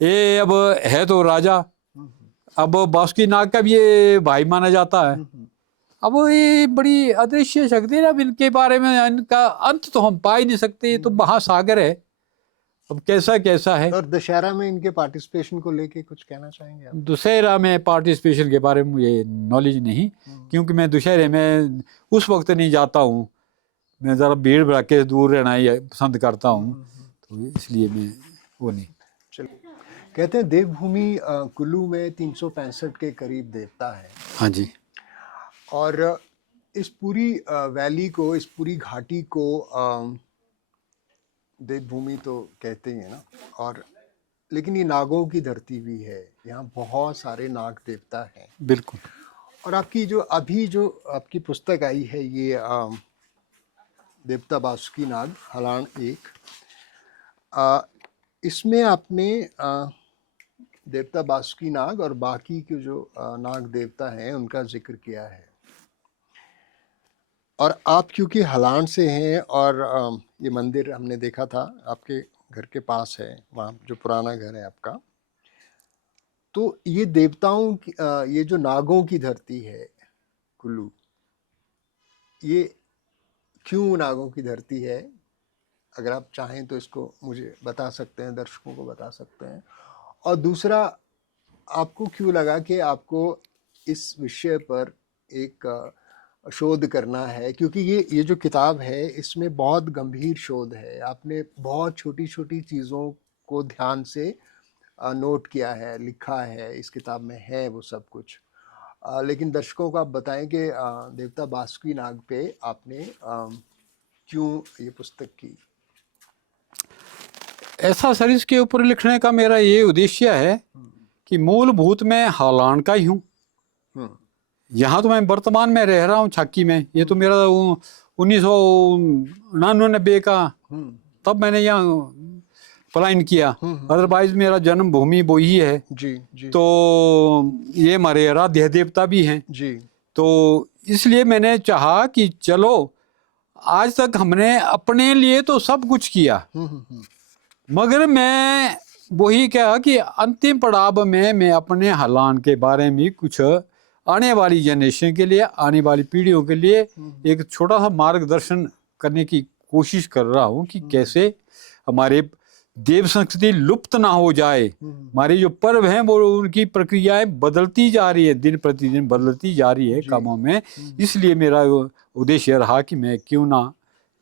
ये अब है तो राजा, अब बासुकीनाग का भी ये भाई माना जाता है। अब ये बड़ी अदृश्य शक्ति है। अब इनके बारे में इनका अंत तो हम पा ही नहीं सकते, ये तो महासागर है। अब कैसा कैसा है। और दशहरा में इनके पार्टिसिपेशन को लेके कुछ कहना चाहेंगे आप? दशहरा में पार्टिसिपेशन के बारे में मुझे नॉलेज नहीं, क्योंकि मैं दशहरे में उस वक्त नहीं जाता हूँ। मैं ज़रा भीड़ भड़ाके से दूर रहना ही पसंद करता हूँ, तो इसलिए मैं वो नहीं। चलिए, कहते हैं देवभूमि कुल्लू में 365 के करीब देवता है। हाँ जी। और इस पूरी वैली को, इस पूरी घाटी को देवभूमि तो कहते ही है ना। और लेकिन ये नागों की धरती भी है, यहाँ बहुत सारे नाग देवता हैं। बिल्कुल। और आपकी जो अभी जो आपकी पुस्तक आई है, ये देवता बासुकीनाग हलान 1, इसमें आपने देवता बासुकीनाग और बाकी के जो नाग देवता हैं उनका जिक्र किया है। और आप क्योंकि हलान से हैं और ये मंदिर हमने देखा था आपके घर के पास है, वहाँ जो पुराना घर है आपका, तो ये देवताओं की ये जो नागों की धरती है कुल्लू, ये क्यों नागों की धरती है? अगर आप चाहें तो इसको मुझे बता सकते हैं, दर्शकों को बता सकते हैं। और दूसरा, आपको क्यों लगा कि आपको इस विषय पर एक शोध करना है, क्योंकि ये जो किताब है इसमें बहुत गंभीर शोध है। आपने बहुत छोटी छोटी चीज़ों को ध्यान से नोट किया है, लिखा है, इस किताब में है वो सब कुछ। लेकिन दर्शकों को आप बताएं कि देवता बासुकीनाग पे आपने क्यों ये पुस्तक की? ऐसा सर इसके ऊपर लिखने का मेरा ये उद्देश्य है कि मूलभूत मैं हालान का ही हूँ। हम्म, यहाँ तो मैं वर्तमान में रह रहा हूँ छक्की में। ये तो मेरा 1999 का, हम्म, तब मैंने यहाँ पलायन किया। हम्म, अदरवाइज मेरा जन्म भूमि वो ही है। जी जी तो ये हमारे आराध्य देवता भी हैं। जी। तो इसलिए मैंने चाहा कि चलो, आज तक हमने अपने लिए तो सब कुछ किया, मगर मैं वही कहा कि अंतिम पड़ाव में मैं अपने हालान के बारे में कुछ आने वाली जनरेशन के लिए, आने वाली पीढ़ियों के लिए एक छोटा सा मार्गदर्शन करने की कोशिश कर रहा हूँ कि कैसे हमारे देव संस्कृति लुप्त ना हो जाए। हमारे जो पर्व हैं वो उनकी प्रक्रियाएं बदलती जा रही है, दिन प्रतिदिन बदलती जा रही है कामों में। इसलिए मेरा उद्देश्य रहा कि मैं क्यों ना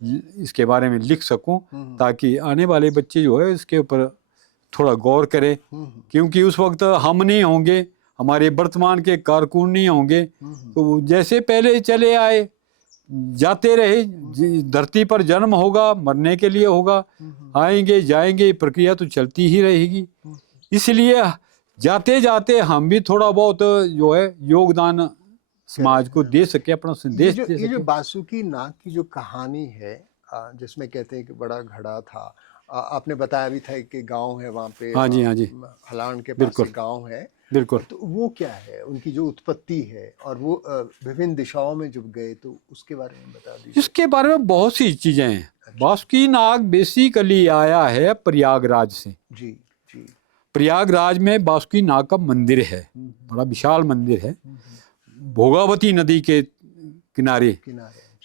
इसके बारे में लिख सकूं, ताकि आने वाले बच्चे जो है इसके ऊपर थोड़ा गौर करें। क्योंकि उस वक्त हम नहीं होंगे, हमारे वर्तमान के कारकुन नहीं होंगे, तो जैसे पहले चले आए जाते रहे। धरती पर जन्म होगा, मरने के लिए होगा, आएंगे जाएंगे, प्रक्रिया तो चलती ही रहेगी। इसलिए जाते जाते हम भी थोड़ा बहुत जो है योगदान समाज को दे सके, अपना संदेश दे ये जो सके। बासुकीनाग की जो कहानी है, जिसमें कहते हैं कि बड़ा घड़ा था, आपने बताया भी था कि गांव है वहाँ पे, हाँ जी, हाँ जी, हलान के पास बिल्कुल, एक गांव है। बिल्कुल। तो वो क्या है, उनकी जो उत्पत्ति है, और वो विभिन्न दिशाओं में जब गए तो उसके बारे में बता दीजिए। इसके बारे में बहुत सी चीजें हैं। बासुकीनाग बेसिकली आया है प्रयागराज से। जी जी। प्रयागराज में बासुकीनाग का मंदिर है, बड़ा विशाल मंदिर है, भोगावती नदी के किनारे।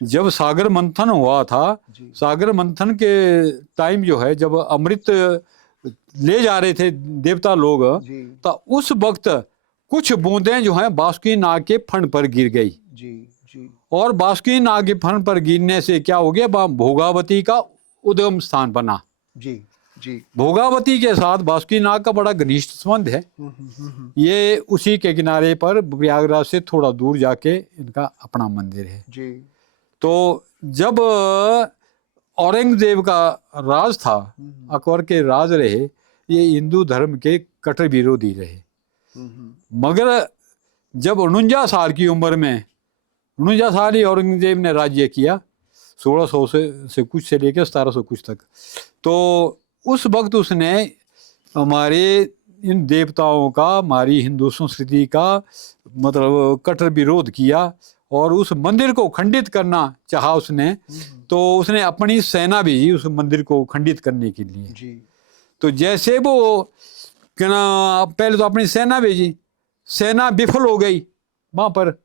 जब सागर मंथन हुआ था, सागर मंथन के टाइम जो है, जब अमृत ले जा रहे थे देवता लोग, तो उस वक्त कुछ बूंदें जो हैं बासुकीनाग के फण पर गिर गई। जी जी। और बासुकीनाग के फण पर गिरने से क्या हो गया, भोगावती का उद्गम स्थान बना। जी जी। भोगावती के साथ बासुकीनाग का बड़ा घनिष्ठ संबंध है। ये उसी के किनारे पर प्रयागराज से थोड़ा दूर जाके इनका अपना मंदिर है जी। तो जब औरंगजेब का राज था, अकबर के राज रहे, ये हिंदू धर्म के कट्टर विरोधी रहे। मगर जब 49 साल की उम्र में, 49 साल ही औरंगजेब ने राज्य किया, 1600 से कुछ से लेकर 1700 कुछ तक। तो उस वक्त उसने हमारे इन देवताओं का, हमारी हिंदू संस्कृति का मतलब कट्टर विरोध किया और उस मंदिर को खंडित करना चाहा उसने। तो उसने अपनी सेना भेजी उस मंदिर को खंडित करने के लिए। जी। तो जैसे वो क्या ना, पहले तो अपनी सेना भेजी, सेना विफल हो गई वहां पर।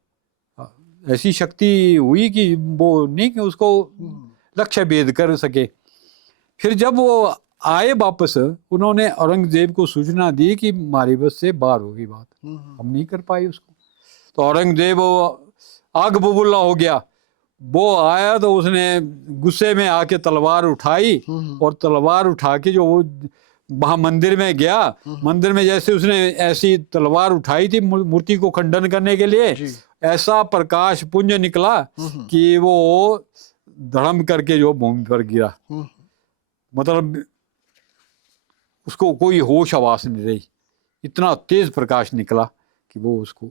ऐसी शक्ति हुई कि वो नहीं कि उसको लक्ष्य भेद कर सके। फिर जब वो आए वापस, उन्होंने औरंगजेब को सूचना दी कि हमारी बस से बाहर होगी बात, हम नहीं कर पाए उसको। तो औरंगजेब आग बबूला हो गया। वो आया तो उसने गुस्से में आके तलवार उठाई और तलवार उठा के जो वो वहां मंदिर में गया, मंदिर में जैसे उसने ऐसी तलवार उठाई थी मूर्ति को खंडन करने के लिए, ऐसा प्रकाश पुंज निकला कि वो धड़म करके जो भूमि पर गिरा। मतलब उसको कोई होश आवास नहीं रही, इतना तेज प्रकाश निकला कि वो उसको,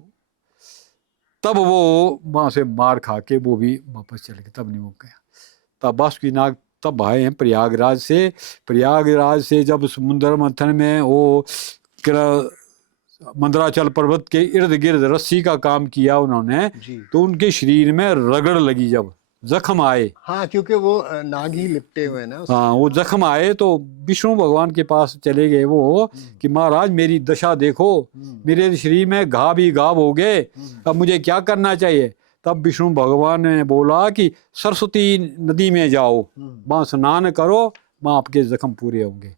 तब वो वहां से मार खा के वो भी वापस चले गए, तब नहीं वो गया। तब बासुकीनाग तब आए हैं प्रयागराज से। प्रयागराज से जब समुद्र मंथन में वो मंदराचल पर्वत के इर्द गिर्द रस्सी का काम किया उन्होंने, तो उनके शरीर में रगड़ लगी, जब जख्म आए। हाँ, क्योंकि वो नाग ही लिपटे हुए ना। हाँ, वो जख्म आए तो विष्णु भगवान के पास चले गए वो कि महाराज मेरी दशा देखो, मेरे शरीर में घाव ही घाव हो गए, अब मुझे क्या करना चाहिए। तब विष्णु भगवान ने बोला कि सरस्वती नदी में जाओ, वहाँ स्नान करो, वहाँ आपके जख्म पूरे होंगे।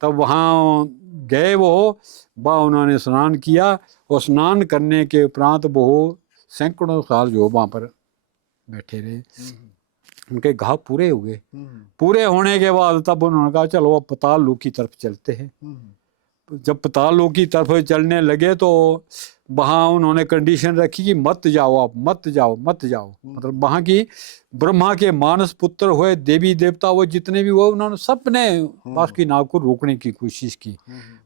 तब वहाँ गए वो, वहाँ उन्होंने स्नान किया और स्नान करने के उपरांत वो सैकड़ों साल जो वहाँ पर बैठे रहे। उनके घाव पूरे हुए। पूरे होने के बाद तब उन्होंने कहा चलो अब पताल लोक की तरफ चलते हैं। जब पताल लोक की तरफ चलने लगे तो वहाँ उन्होंने कंडीशन रखी कि मत जाओ, आप मत जाओ, मत जाओ। मतलब वहाँ की ब्रह्मा के मानस पुत्र हुए, देवी देवता वो जितने भी हुए, उन्होंने सबने बासुकीनाग को रोकने की कोशिश की,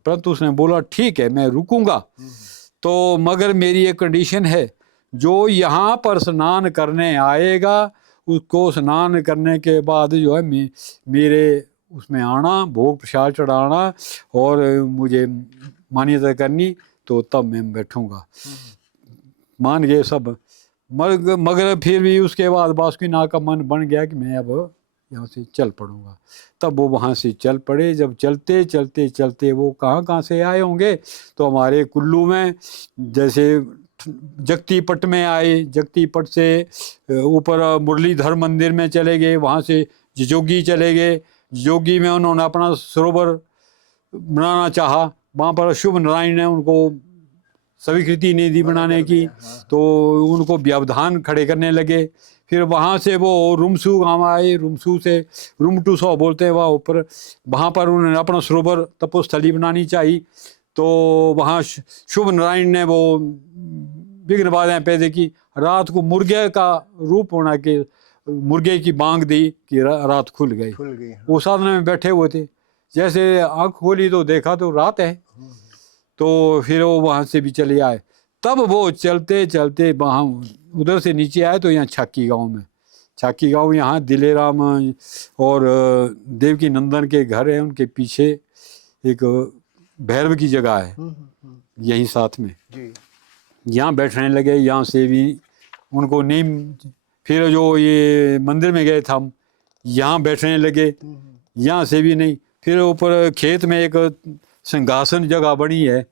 परंतु उसने बोला ठीक है मैं रुकूंगा, तो मगर मेरी एक कंडीशन है, जो यहाँ पर स्नान करने आएगा उसको स्नान करने के बाद जो है मेरे उसमें आना, भोग प्रसाद चढ़ाना और मुझे मान्यता करनी, तो तब मैं बैठूंगा। मान गए सब। मगर फिर भी उसके बाद बासुकीनाग का मन बन गया कि मैं अब यहाँ से चल पड़ूंगा। तब वो वहाँ से चल पड़े। जब चलते चलते चलते वो कहाँ से आए होंगे, तो हमारे कुल्लू में जैसे जगतीपट में आए, जगतीपट से ऊपर मुरलीधर मंदिर में चले गए, वहाँ से जोगी चले गए। जोगी में उन्होंने अपना सरोवर बनाना चाहा, वहाँ पर शुभ नारायण ने उनको स्वीकृति नहीं दी बनाने की, तो उनको व्यवधान खड़े करने लगे। फिर वहाँ से वो रुमसू गाँव आए, रुमसू से रुमटू सौ बोलते हैं वहाँ ऊपर, वहाँ पर उन्होंने अपना सरोवर तपोस्थली बनानी चाहिए। तो वहाँ शुभ नारायण ने वो विघ्न बाधाएं पैदा की। रात को मुर्गे का रूप होना के मुर्गे की बांग दी कि रात खुल गई। वो साधना में बैठे हुए थे, जैसे आँख खोली तो देखा तो रात है। तो फिर वो वहाँ से भी चले आए। तब वो चलते चलते वहाँ उधर से नीचे आए तो यहाँ छाकी गांव में, छाकी गांव यहाँ दिलेराम और देवकी नंदन के घर है, उनके पीछे एक भैरव की जगह है यहीं साथ में। यहाँ बैठने लगे। यहाँ से भी उनको नहीं, फिर जो ये मंदिर में गए थे हम, यहाँ बैठने लगे, यहाँ से भी नहीं। फिर ऊपर खेत में एक सिंहासन जगह बनी है,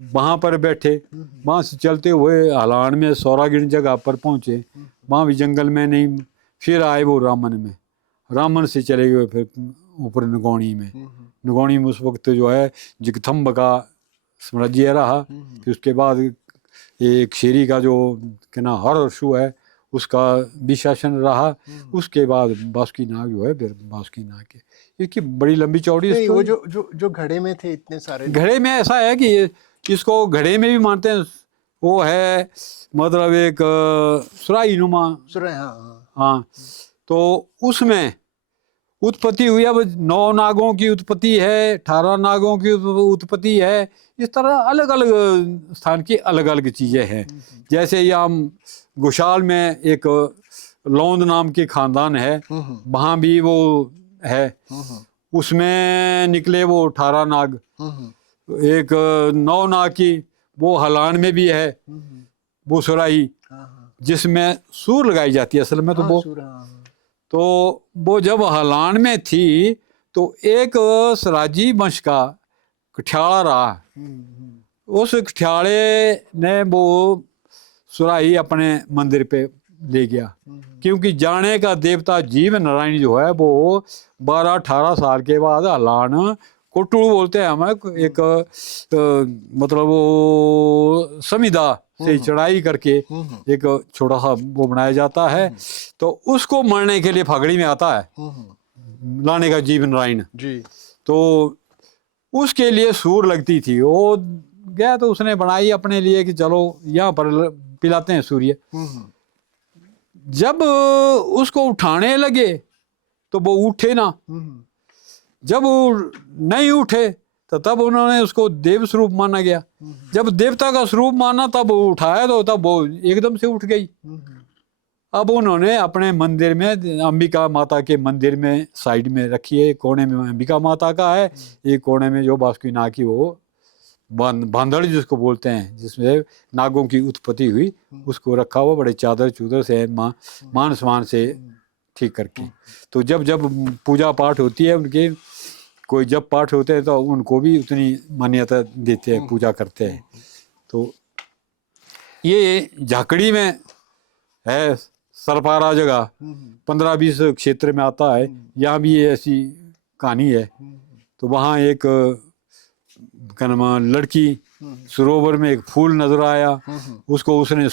वहाँ पर बैठे। वहाँ से चलते हुए हलान में सौरागिन जगह पर पहुँचे, वहाँ भी जंगल में नहीं। फिर आए वो रामन में, रामन से चले गए फिर ऊपर नगौणी में। नगौणी में उस वक्त जो है जगथम्ब का साम्राज्य रहा। फिर उसके बाद एक शेरी का जो क्या ना हर्षु है उसका भी शासन रहा। उसके बाद बासुकीनाग जो है फिर बासुकीनाग के इसकी बड़ी लंबी चौड़ी। वो जो घड़े में थे इतने सारे, घड़े में ऐसा है कि इसको घड़े में भी मानते हैं। वो है मतलब एक सुराही नुमा। हाँ, तो उसमें उत्पत्ति हुई। अब 9 नागों की उत्पत्ति है, 18 नागों की उत्पत्ति है। इस तरह अलग अलग स्थान की अलग अलग चीजें हैं। जैसे यहाँ घोषाल में एक लौंद नाम के खानदान है, वहाँ भी वो है। उसमें निकले वो 18 नाग। एक 9 नाग की वो हलान में भी है, वो सुराही जिसमें सूर लगाई जाती है असल में। तो वो जब हलान में थी तो एक सराजी वंश का कठियाला रहा। उस कठियाले ने वो सुराही अपने मंदिर पे ले गया, क्योंकि जाने का देवता जीव नारायण जो है वो 12-18 साल के बाद हलान कोटू बोलते हैं हम, एक मतलब वो समिधा से चढ़ाई करके एक छोटा सा वो बनाया जाता है। तो उसको मरने के लिए फागड़ी में आता है लाने का जीव नारायण जी। तो उसके लिए सूर लगती थी। वो गया तो उसने बनाई अपने लिए कि चलो यहाँ पर पिलाते हैं सूर्य। जब उसको उठाने लगे तो वो उठे ना। जब वो नहीं उठे तो तब उन्होंने उसको देव स्वरूप माना गया। जब देवता का स्वरूप माना तब वो उठाया तो तब वो एकदम से उठ गई। अब उन्होंने अपने मंदिर में अंबिका माता के मंदिर में साइड में रखी है। कोने में अंबिका माता का है, एक कोने में जो बासुकीनाग की वो बांधड़ जिसको बोलते हैं, जिसमें नागों की उत्पत्ति हुई, उसको रखा हुआ बड़े चादर चूदर से मान सम्मान से ठीक करके। तो जब जब पूजा पाठ होती है उनके, कोई जब पाठ होते हैं तो उनको भी उतनी मान्यता देते हैं, पूजा करते हैं। तो ये झाकड़ी में है सरपारा जगह, 15-20 क्षेत्र में आता है। यहाँ भी ये ऐसी कहानी है। तो वहाँ एक क्या नाम लड़की सरोवर में एक फूल नजर आया, उसको उसने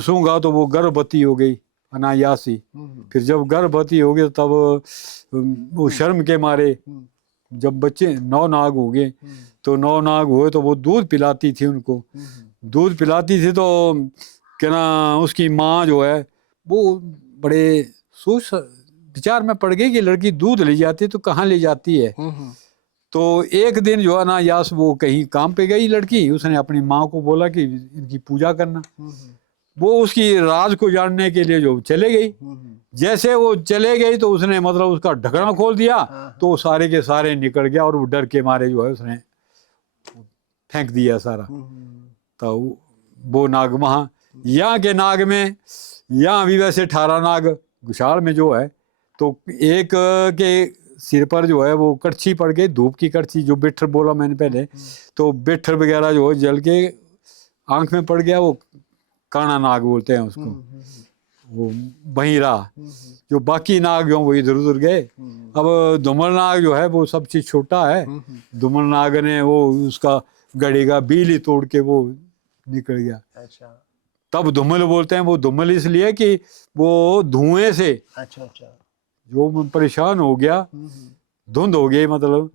सूंघा तो वो गर्भवती हो गई अनायासी। फिर जब गर्भवती हो गई तब वो शर्म के मारे जब बच्चे 9 नाग हो गए, तो 9 नाग हुए तो वो दूध पिलाती थी उनको। दूध पिलाती थी तो क्या ना उसकी माँ जो है वो बड़े सोच विचार में पड़ गई कि लड़की दूध ले जाती है तो कहाँ ले जाती है। तो एक दिन जो है ना यास वो कहीं काम पे गई लड़की, उसने अपनी माँ को बोला कि इनकी पूजा करना। वो उसकी राज को जानने के लिए जो चले गई। जैसे वो चले गई तो उसने मतलब उसका ढक्कन खोल दिया तो सारे के सारे निकल गया और वो डर के मारे जो है उसने फेंक दिया सारा। तो वो नाग वहाँ यहाँ के नाग में, यहाँ भी वैसे 18 नाग घुसाड़ में जो है, तो एक के सिर पर जो है वो कड़छी पड़ गई, धूप की कड़छी, जो बिट्ठर बोला मैंने पहले, तो बिट्ठर वगैरह जो है जल के आंख में पड़ गया। वो काना नाग बोलते हैं उसको, वो वहीं रहा। जो बाकी नाग जो वो इधर उधर गए। अब धुमल नाग जो है वो सब चीज छोटा है। धुमल नाग ने वो उसका गड़े का बील ही तोड़ के वो निकल गया। अच्छा। तब धुमल बोलते हैं। वो धुमल इसलिए कि वो धुएं से अच्छा अच्छा जो परेशान हो गया, धुंध हो गई, मतलब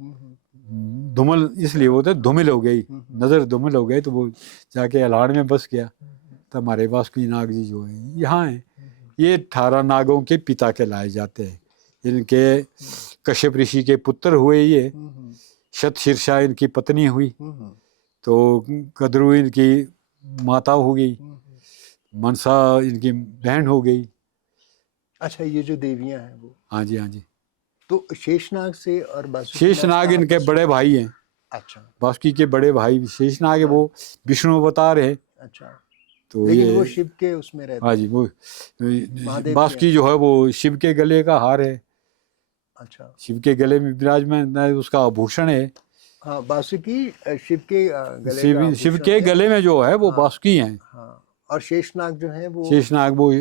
धुमल इसलिए बोलते हैं धुमिल हो गई, नजर धुमिल हो गई, तो वो जाके अलाड़ में बस गया। तो हमारे पास कोई नाग जी जो है यहाँ है, ये 18 नागों के पिता कहलाए जाते हैं। इनके कश्यप ऋषि के पुत्र हुए, ये शतशीर्षा इनकी पत्नी हुई, तो कद्रू इनकी माता हो गई, मनसा इनकी बहन हो गई। अच्छा, ये जो देवियां हैं वो, हाँ जी हाँ जी। तो शेषनाग से और बासुकी शेषनाग नाग इनके बड़े भाई हैं। अच्छा बासुकी के बड़े भाई शेषनाग है, वो विष्णु अवतार है। अच्छा, तो लेकिन ये वो शिव के उसमें रहते हाँ जी, वो महादेव बासुकी जो है वो शिव के गले का हार है। अच्छा शिव के गले में विराजमान उसका आभूषण है। हाँ, बासुकी शिव के गले का शिव आभूषण के है। गले में जो है वो हाँ, बासुकी हैं। हाँ, और शेषनाग जो है वो शेषनाग वो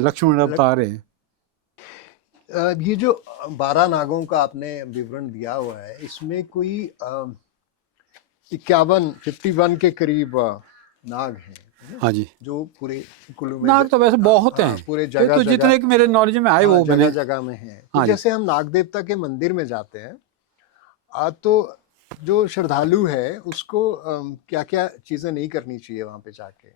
लक्ष्मण अवतार है। ये जो 12 नागों का आपने विवरण दिया हुआ है, इसमें कोई 51 के करीब नाग हैं हाँ जी, जो पूरे कुल्लू में नाग तो वैसे बहुत हाँ, हैं, पूरे ये जगह तो जितने के मेरे नॉलेज में आए वो जगह मैंने। जगह में है। तो हाँ जी। जैसे हम नाग देवता के मंदिर में जाते हैं तो जो श्रद्धालु है उसको क्या क्या चीजें नहीं करनी चाहिए वहां पे जाके?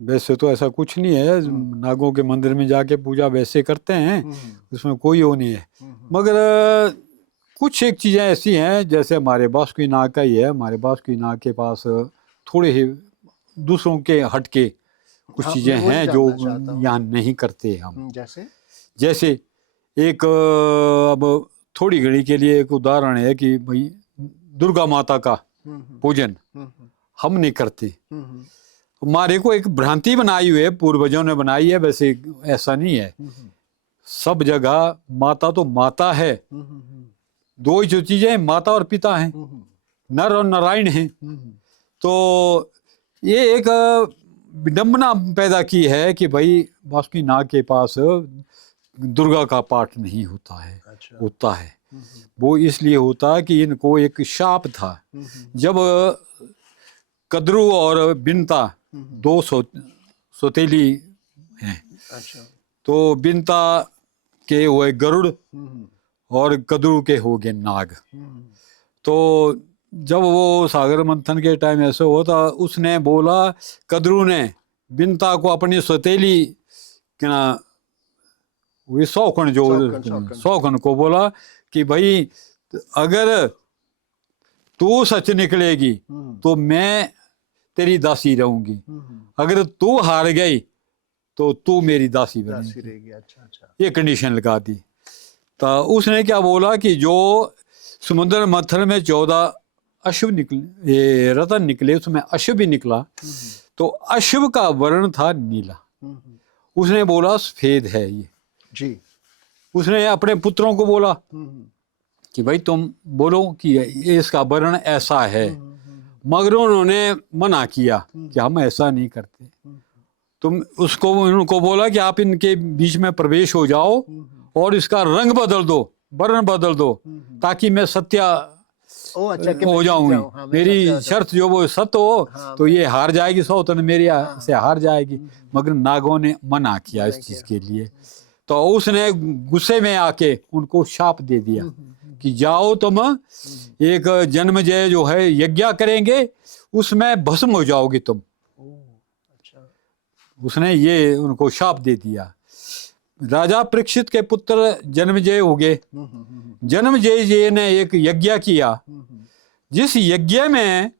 वैसे तो ऐसा कुछ नहीं है, नागों के मंदिर में जाके पूजा वैसे करते हैं, उसमें कोई वो नहीं है। मगर कुछ एक चीज़ें ऐसी हैं, जैसे हमारे बासुकी नाग का ही है। हमारे बासुकी नाग के पास थोड़े ही दूसरों के हटके कुछ हाँ, चीज़ें मैं वही हैं जो जानना चाहता हूँ। यहाँ नहीं करते हम। जैसे एक अब थोड़ी घड़ी के लिए एक उदाहरण है कि भाई दुर्गा माता का पूजन हम नहीं करते। हमारे को एक भ्रांति बनाई हुई है, पूर्वजों ने बनाई है, वैसे ऐसा नहीं है। सब जगह माता तो माता है, दो ही जो चीजें हैं, माता और पिता हैं, नर और नारायण हैं। तो ये एक विडंबना पैदा की है कि भाई बासुकी नाग के पास दुर्गा का पाठ नहीं होता है। अच्छा। होता है वो इसलिए होता है कि इनको एक शाप था। जब कद्रू और बिनता दो सौतेली हैं। अच्छा। तो बिनता के हुए गरुड़ और कद्रू के हो गए नाग। तो जब वो सागर मंथन के टाइम ऐसे हुआ था, उसने बोला, कद्रू ने बिनता को अपनी सौतेली क्या वो सौखन जो सौखन को बोला कि भाई अगर तू सच निकलेगी तो मैं तेरी दासी रहूंगी, अगर तू हार गई तो तू मेरी दासी बनेगी। अच्छा। ये कंडीशन लगा दी। तो उसने क्या बोला कि जो समुद्र मंथन में 14 अश्व निकले, ये रतन निकले, उसमें अश्व भी निकला, तो अश्व का वर्ण था नीला। उसने बोला सफेद है ये जी। उसने अपने पुत्रों को बोला कि भाई तुम बोलो कि ये इसका वर्ण ऐसा है, मगर उन्होंने मना किया कि हम ऐसा नहीं करते। तुम उसको उनको बोला कि आप इनके बीच में प्रवेश हो जाओ और इसका रंग बदल दो, वर्ण बदल दो, ताकि मैं सत्या ओ अच्छा कि हो मैं जीत जाऊंगी, जाऊं, हाँ, मैं मेरी सबसे ज्यादा- शर्त जो वो सत्य हो हाँ, तो मैं- ये हार जाएगी, सौतन मेरी हाँ, से हार जाएगी। मगर नागों ने मना किया मना इस चीज किया। के लिए। तो उसने गुस्से में आके उनको शाप दे दिया कि जाओ तुम एक जन्मजय जो है यज्ञ करेंगे, उसमें भस्म हो जाओगे तुम। ओ, अच्छा। उसने ये उनको शाप दे दिया। राजा परीक्षित के पुत्र जन्मजय हो गए। जन्मजय जी ने एक यज्ञ किया, जिस यज्ञ में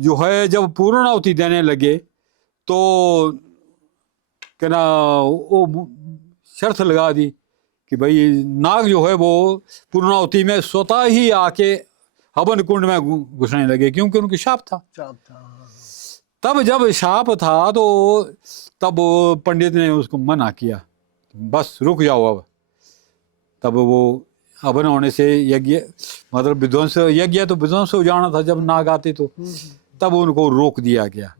जो है जब पूर्णाहुति देने लगे तो क्या ना वो शर्त लगा दी कि भाई नाग जो है वो पूर्णाहुति में स्वतः ही आके हवन कुंड में घुसने लगे, क्योंकि उनकी शाप था। शाप था, हाँ, तब जब शाप था तो तब पंडित ने उसको मना किया, बस रुक जाओ अब। तब वो हवन होने से यज्ञ मतलब विध्वंस, यज्ञ तो विध्वंस हो जाना था जब नाग आते तो, तब उनको रोक दिया गया।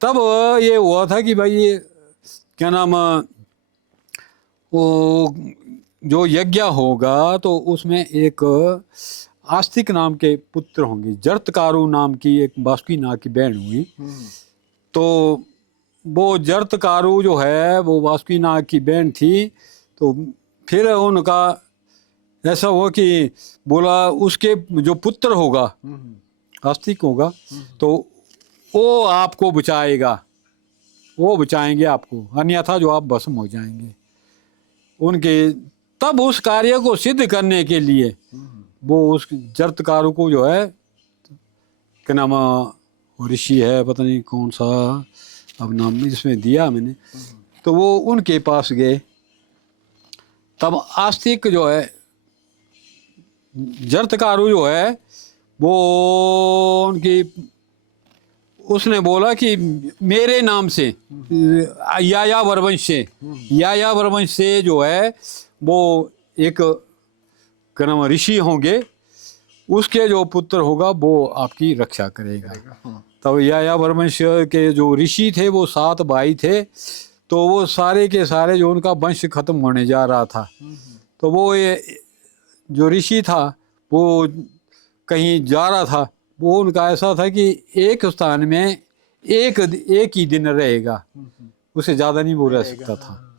तब ये हुआ था कि भाई ये क्या नाम वो जो यज्ञ होगा तो उसमें एक आस्तिक नाम के पुत्र होंगे, जरतकारु नाम की एक बासुकी नाग की बहन हुई। तो वो जरतकारु जो है वो वासुकी नाग की बहन थी। तो फिर उनका ऐसा हुआ कि बोला उसके जो पुत्र होगा आस्तिक होगा तो वो आपको बचाएगा, वो बचाएंगे आपको, अन्यथा जो आप भस्म हो जाएंगे उनके। तब उस कार्य को सिद्ध करने के लिए वो उस जरतकारु को जो है क्या नाम वो ऋषि है, पता नहीं कौन सा अब नाम इसमें दिया मैंने, तो वो उनके पास गए। तब आस्तिक जो है जरतकारु जो है वो उनकी उसने बोला कि मेरे नाम से यायावर वंश से जो है वो एक क्या नाम ऋषि होंगे, उसके जो पुत्र होगा वो आपकी रक्षा करेगा। तब यायावर वंश के जो ऋषि थे वो 7 भाई थे। तो वो सारे के सारे जो उनका वंश खत्म होने जा रहा था, तो वो ये जो ऋषि था वो कहीं जा रहा था। वो उनका ऐसा था कि एक स्थान में एक ही दिन रहेगा, उससे ज़्यादा नहीं वो रह सकता था,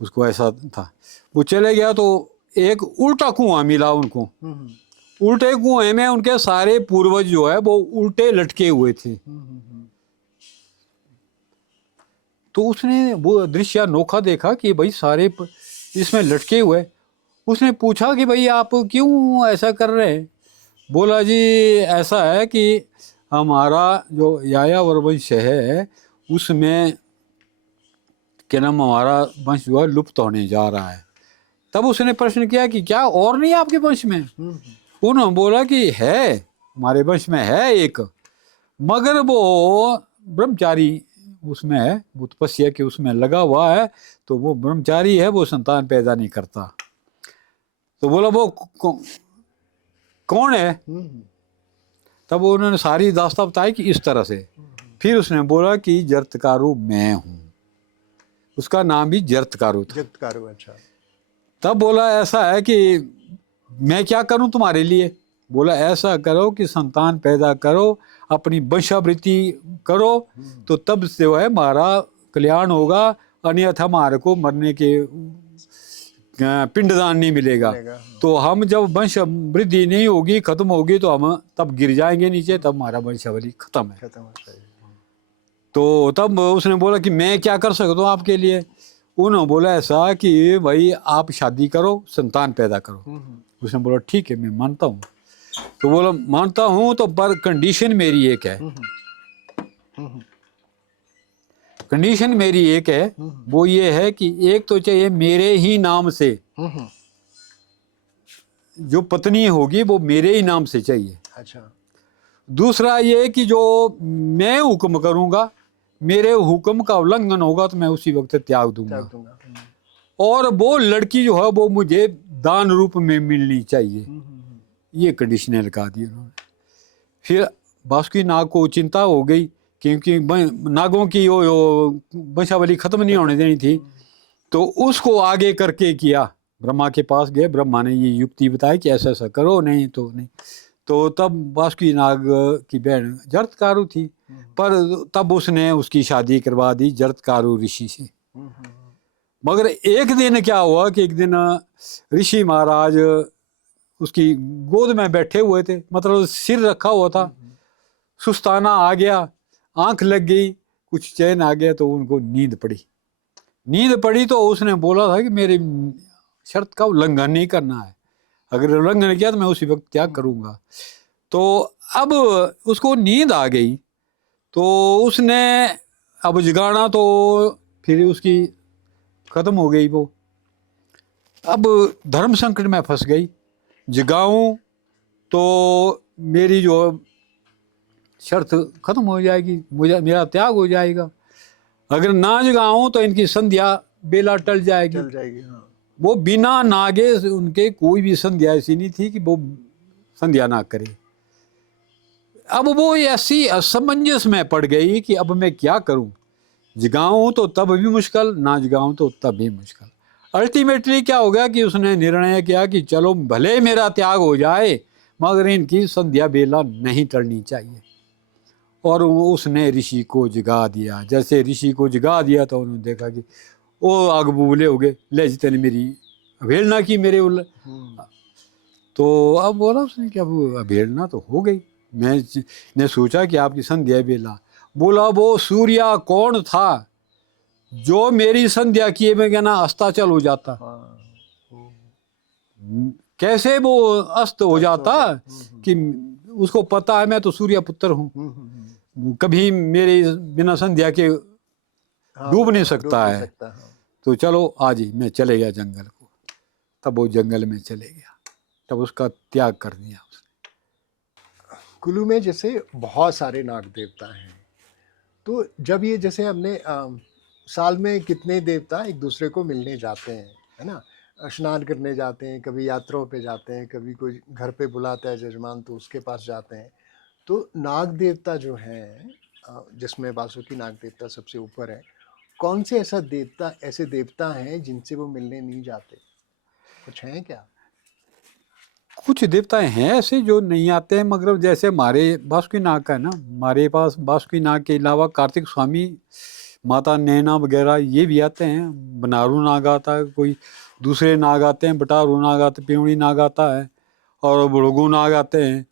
उसको ऐसा था। वो चले गया तो एक उल्टा कुआं मिला उनको। उल्टे कुएं में उनके सारे पूर्वज जो है वो उल्टे लटके हुए थे। तो उसने वो दृश्य अनोखा देखा कि भाई सारे इसमें लटके हुए। उसने पूछा कि भाई आप क्यों ऐसा कर रहे हैं? बोला जी ऐसा है कि हमारा जो यायावर वंश है उसमें क्या नाम हमारा वंश जो है लुप्त होने जा रहा है। तब उसने प्रश्न किया कि क्या और नहीं आपके वंश में? उन्होंने बोला कि है, हमारे वंश में है एक, मगर वो ब्रह्मचारी उसमें है, वो तपस्या के उसमें लगा हुआ है, तो वो ब्रह्मचारी है, वो संतान पैदा नहीं करता। तो बोला वो कौन है? तब उन्होंने सारी दास्तान बताई कि इस तरह से। फिर उसने बोला कि जरतकारु मैं हूँ, उसका नाम भी जरतकारु था। जरतकारु, अच्छा। तब बोला ऐसा है कि मैं क्या करूं तुम्हारे लिए? बोला ऐसा करो कि संतान पैदा करो, अपनी वंशावृत्ति करो, तो तब से जो है हमारा कल्याण होगा, अन्यथा हमारे को मरने के पिंडदान नहीं मिलेगा। तो हम जब वंश वृद्धि नहीं होगी, खत्म होगी, तो हम तब गिर जाएंगे नीचे, तब हमारा वंशावली खत्म है। तो तब उसने बोला कि मैं क्या कर सकता हूँ आपके लिए? उन्होंने बोला ऐसा कि भाई आप शादी करो, संतान पैदा करो। उसने बोला ठीक है मैं मानता हूँ। तो बोला मानता हूँ तो पर कंडीशन मेरी एक है। कंडीशन मेरी एक है, वो ये है कि एक तो चाहिए मेरे ही नाम से, जो पत्नी होगी वो मेरे ही नाम से चाहिए। अच्छा। दूसरा ये कि जो मैं हुक्म करूंगा, मेरे हुक्म का उल्लंघन होगा तो मैं उसी वक्त त्याग दूंगा। और वो लड़की जो है वो मुझे दान रूप में मिलनी चाहिए। ये कंडीशनें लगा दी उन्होंने। फिर बासुकी नाग को चिंता हो गई, क्योंकि नागों की वो वंशावली खत्म नहीं होने देनी थी। तो उसको आगे करके किया, ब्रह्मा के पास गए, ब्रह्मा ने ये युक्ति बताई कि ऐसा ऐसा करो, नहीं तो नहीं। तो तब बासुकी नाग की बहन जरत्कारु थी, पर तब उसने उसकी शादी करवा दी जरत्कारु ऋषि से। मगर एक दिन क्या हुआ कि एक दिन ऋषि महाराज उसकी गोद में बैठे हुए थे, मतलब सिर रखा हुआ था, सुस्ताना आ गया, आंख लग गई, कुछ चैन आ गया, तो उनको नींद पड़ी तो उसने बोला था कि मेरी शर्त का उल्लंघन नहीं करना है, अगर उल्लंघन किया तो मैं उसी वक्त त्याग करूंगा। तो अब उसको नींद आ गई, तो उसने अब जगाना तो फिर उसकी खत्म हो गई वो। अब धर्म संकट में फंस गई, जगाऊं तो मेरी जो शर्त खत्म हो जाएगी, मुझे मेरा त्याग हो जाएगा, अगर ना जगाऊं तो इनकी संध्या बेला टल जाएगी। हाँ। वो बिना नागे उनके कोई भी संध्या ऐसी नहीं थी कि वो संध्या ना करे। अब वो ऐसी असमंजस में पड़ गई कि अब मैं क्या करूं, जगाऊं तो तब भी मुश्किल, ना जगाऊं तो तब भी मुश्किल। अल्टीमेटली क्या हो गया कि उसने निर्णय किया कि चलो भले मेरा त्याग हो जाए मगर इनकी संध्या बेला नहीं टलनी चाहिए। और उसने ऋषि को जगा दिया। जैसे ऋषि को जगा दिया तो उन्होंने देखा कि वो आग बबूले हो गए, ले जितने ने मेरी अवहेलना की मेरे तो अब बोला उसने कि अब अवहेलना तो हो गई, मैंने सोचा कि आपकी संध्या बेला। बोला वो सूर्य कौन था जो मेरी संध्या किए में ना अस्ताचल हो जाता, कैसे वो अस्त हो जाता कि उसको पता है मैं तो सूर्य पुत्र हूँ, कभी मेरे बिना संध्या के डूब नहीं सकता है। तो चलो आज ही मैं चले गया जंगल को। तब वो जंगल में चले गया, तब उसका त्याग कर दिया उसने। कुल्लू में जैसे बहुत सारे नाग देवता हैं, तो जब ये जैसे हमने साल में कितने देवता एक दूसरे को मिलने जाते हैं, है ना, स्नान करने जाते हैं, कभी यात्राओं पे जाते हैं, कभी कोई घर पे बुलाता है जजमान तो उसके पास जाते हैं। तो नाग देवता जो हैं, जिसमें बासुकी नाग देवता सबसे ऊपर है, कौन से ऐसे देवता हैं जिनसे वो मिलने नहीं जाते? कुछ हैं क्या? कुछ देवता हैं ऐसे जो नहीं आते हैं, मगर जैसे हमारे बासुकी नाग का है ना, हमारे पास बासुकी नाग के अलावा कार्तिक स्वामी, माता नैना वगैरह ये भी आते हैं। बनारू नाग आता है, कोई दूसरे नाग आते हैं, बटारू नाग आते, पेवड़ी नाग आता है, और बुड़गू नाग आते हैं।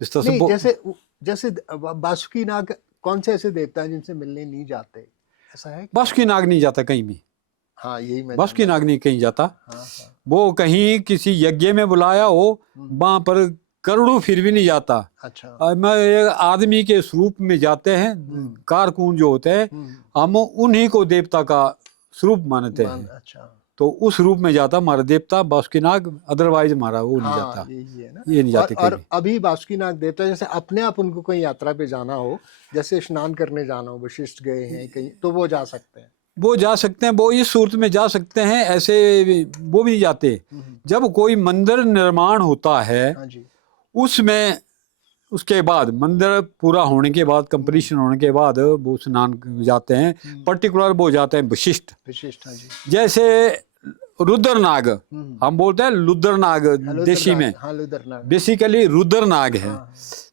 इस तरह नहीं, से जैसे बासुकी नाग कौन से ऐसे देवता हैं जिनसे मिलने नहीं जाते, ऐसा है? बासुकी नाग नहीं जाता कहीं भी। हाँ, यही मैं बासुकी नाग नहीं कहीं जाता। हाँ। वो कहीं किसी यज्ञ में बुलाया हो वहां पर करोड़ों फिर भी नहीं जाता। अच्छा। मैं एक आदमी के स्वरूप में जाते हैं, कारकुन जो होते हैं, हम उन्हीं को देवता का स्वरूप मानते हैं। अच्छा। तो उस रूप में जाता हमारा देवता बासुकी नाग, अदरवाइज हमारा वो नहीं जाता। यही है ना, ये नहीं जाते और अभी बासुकी नाग देवता जैसे अपने आप उनको कोई यात्रा पे जाना हो, जैसे स्नान करने जाना हो, वशिष्ठ गए हैं कहीं, तो वो जा सकते हैं? वो जा सकते हैं, वो इस सूरत में जा सकते हैं, ऐसे वो भी नहीं जाते। जब कोई मंदिर निर्माण होता है उसमें, उसके बाद मंदिर पूरा होने के बाद, कंप्लीशन होने के बाद वो स्नान जाते हैं। पर्टिकुलर वो जाते हैं वशिष्ठ। जैसे रुद्रनाग, हम बोलते हैं लुद्रनाग देशी में, बेसिकली रुद्रनाग है।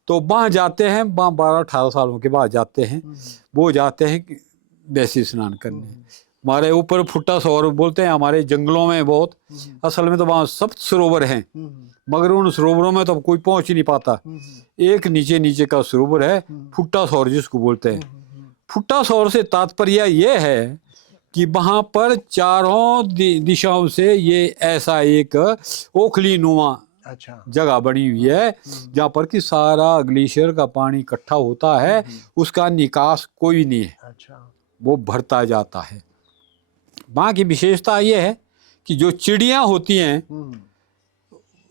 तो वहाँ जाते हैं, वहाँ 12-18 सालों के बाद जाते हैं। वो जाते हैं वैसे स्नान करने। हमारे ऊपर फुट्टा सरोवर बोलते हैं, हमारे जंगलों में बहुत, असल में तो वहाँ सप्त सरोवर हैं, मगर उन सरोवरों में तो कोई पहुंच ही नहीं पाता। एक नीचे नीचे का सरोवर है, फुट्टा सरोवर जिसको बोलते हैं। फुट्टा सरोवर से तात्पर्य ये है कि वहां पर चारों दिशाओं से ये ऐसा एक ओखली नुमा जगह बनी हुई है जहाँ पर कि सारा ग्लेशियर का पानी इकट्ठा होता है, उसका निकास कोई नहीं है, वो भरता जाता है। वहाँ की विशेषता ये है कि जो चिड़ियाँ होती हैं,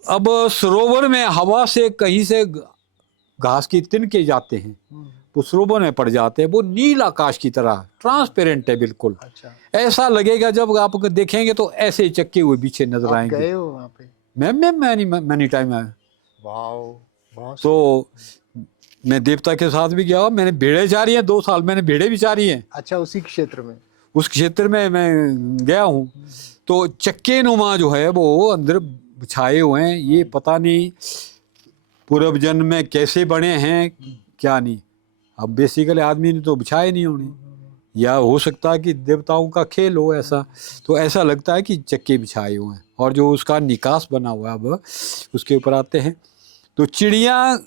अब सरोवर में हवा से कहीं से घास की तिनके जाते हैं, वो सरोवर में पड़ जाते हैं, वो नील आकाश की तरह ट्रांसपेरेंट है बिल्कुल। ऐसा लगेगा जब आप देखेंगे तो ऐसे चक्के हुए पीछे नजर आएंगे। गए हो वहाँ पे? मैनी टाइम आया। तो मैं देवता के साथ भी गया, मैंने भेड़े चारी हैं, 2 साल मैंने भेड़े भी चारी हैं। अच्छा, उसी क्षेत्र में? उस क्षेत्र में मैं गया हूँ। तो चक्के नुमा जो है वो अंदर बिछाए हुए हैं, ये पता नहीं पूर्व जन्म में कैसे बने हैं क्या नहीं। अब बेसिकली आदमी ने तो बिछाए नहीं होने, या हो सकता है कि देवताओं का खेल हो ऐसा, तो ऐसा लगता है कि चक्के बिछाए हुए हैं। और जो उसका निकास बना हुआ है, अब उसके ऊपर आते हैं। तो चिड़िया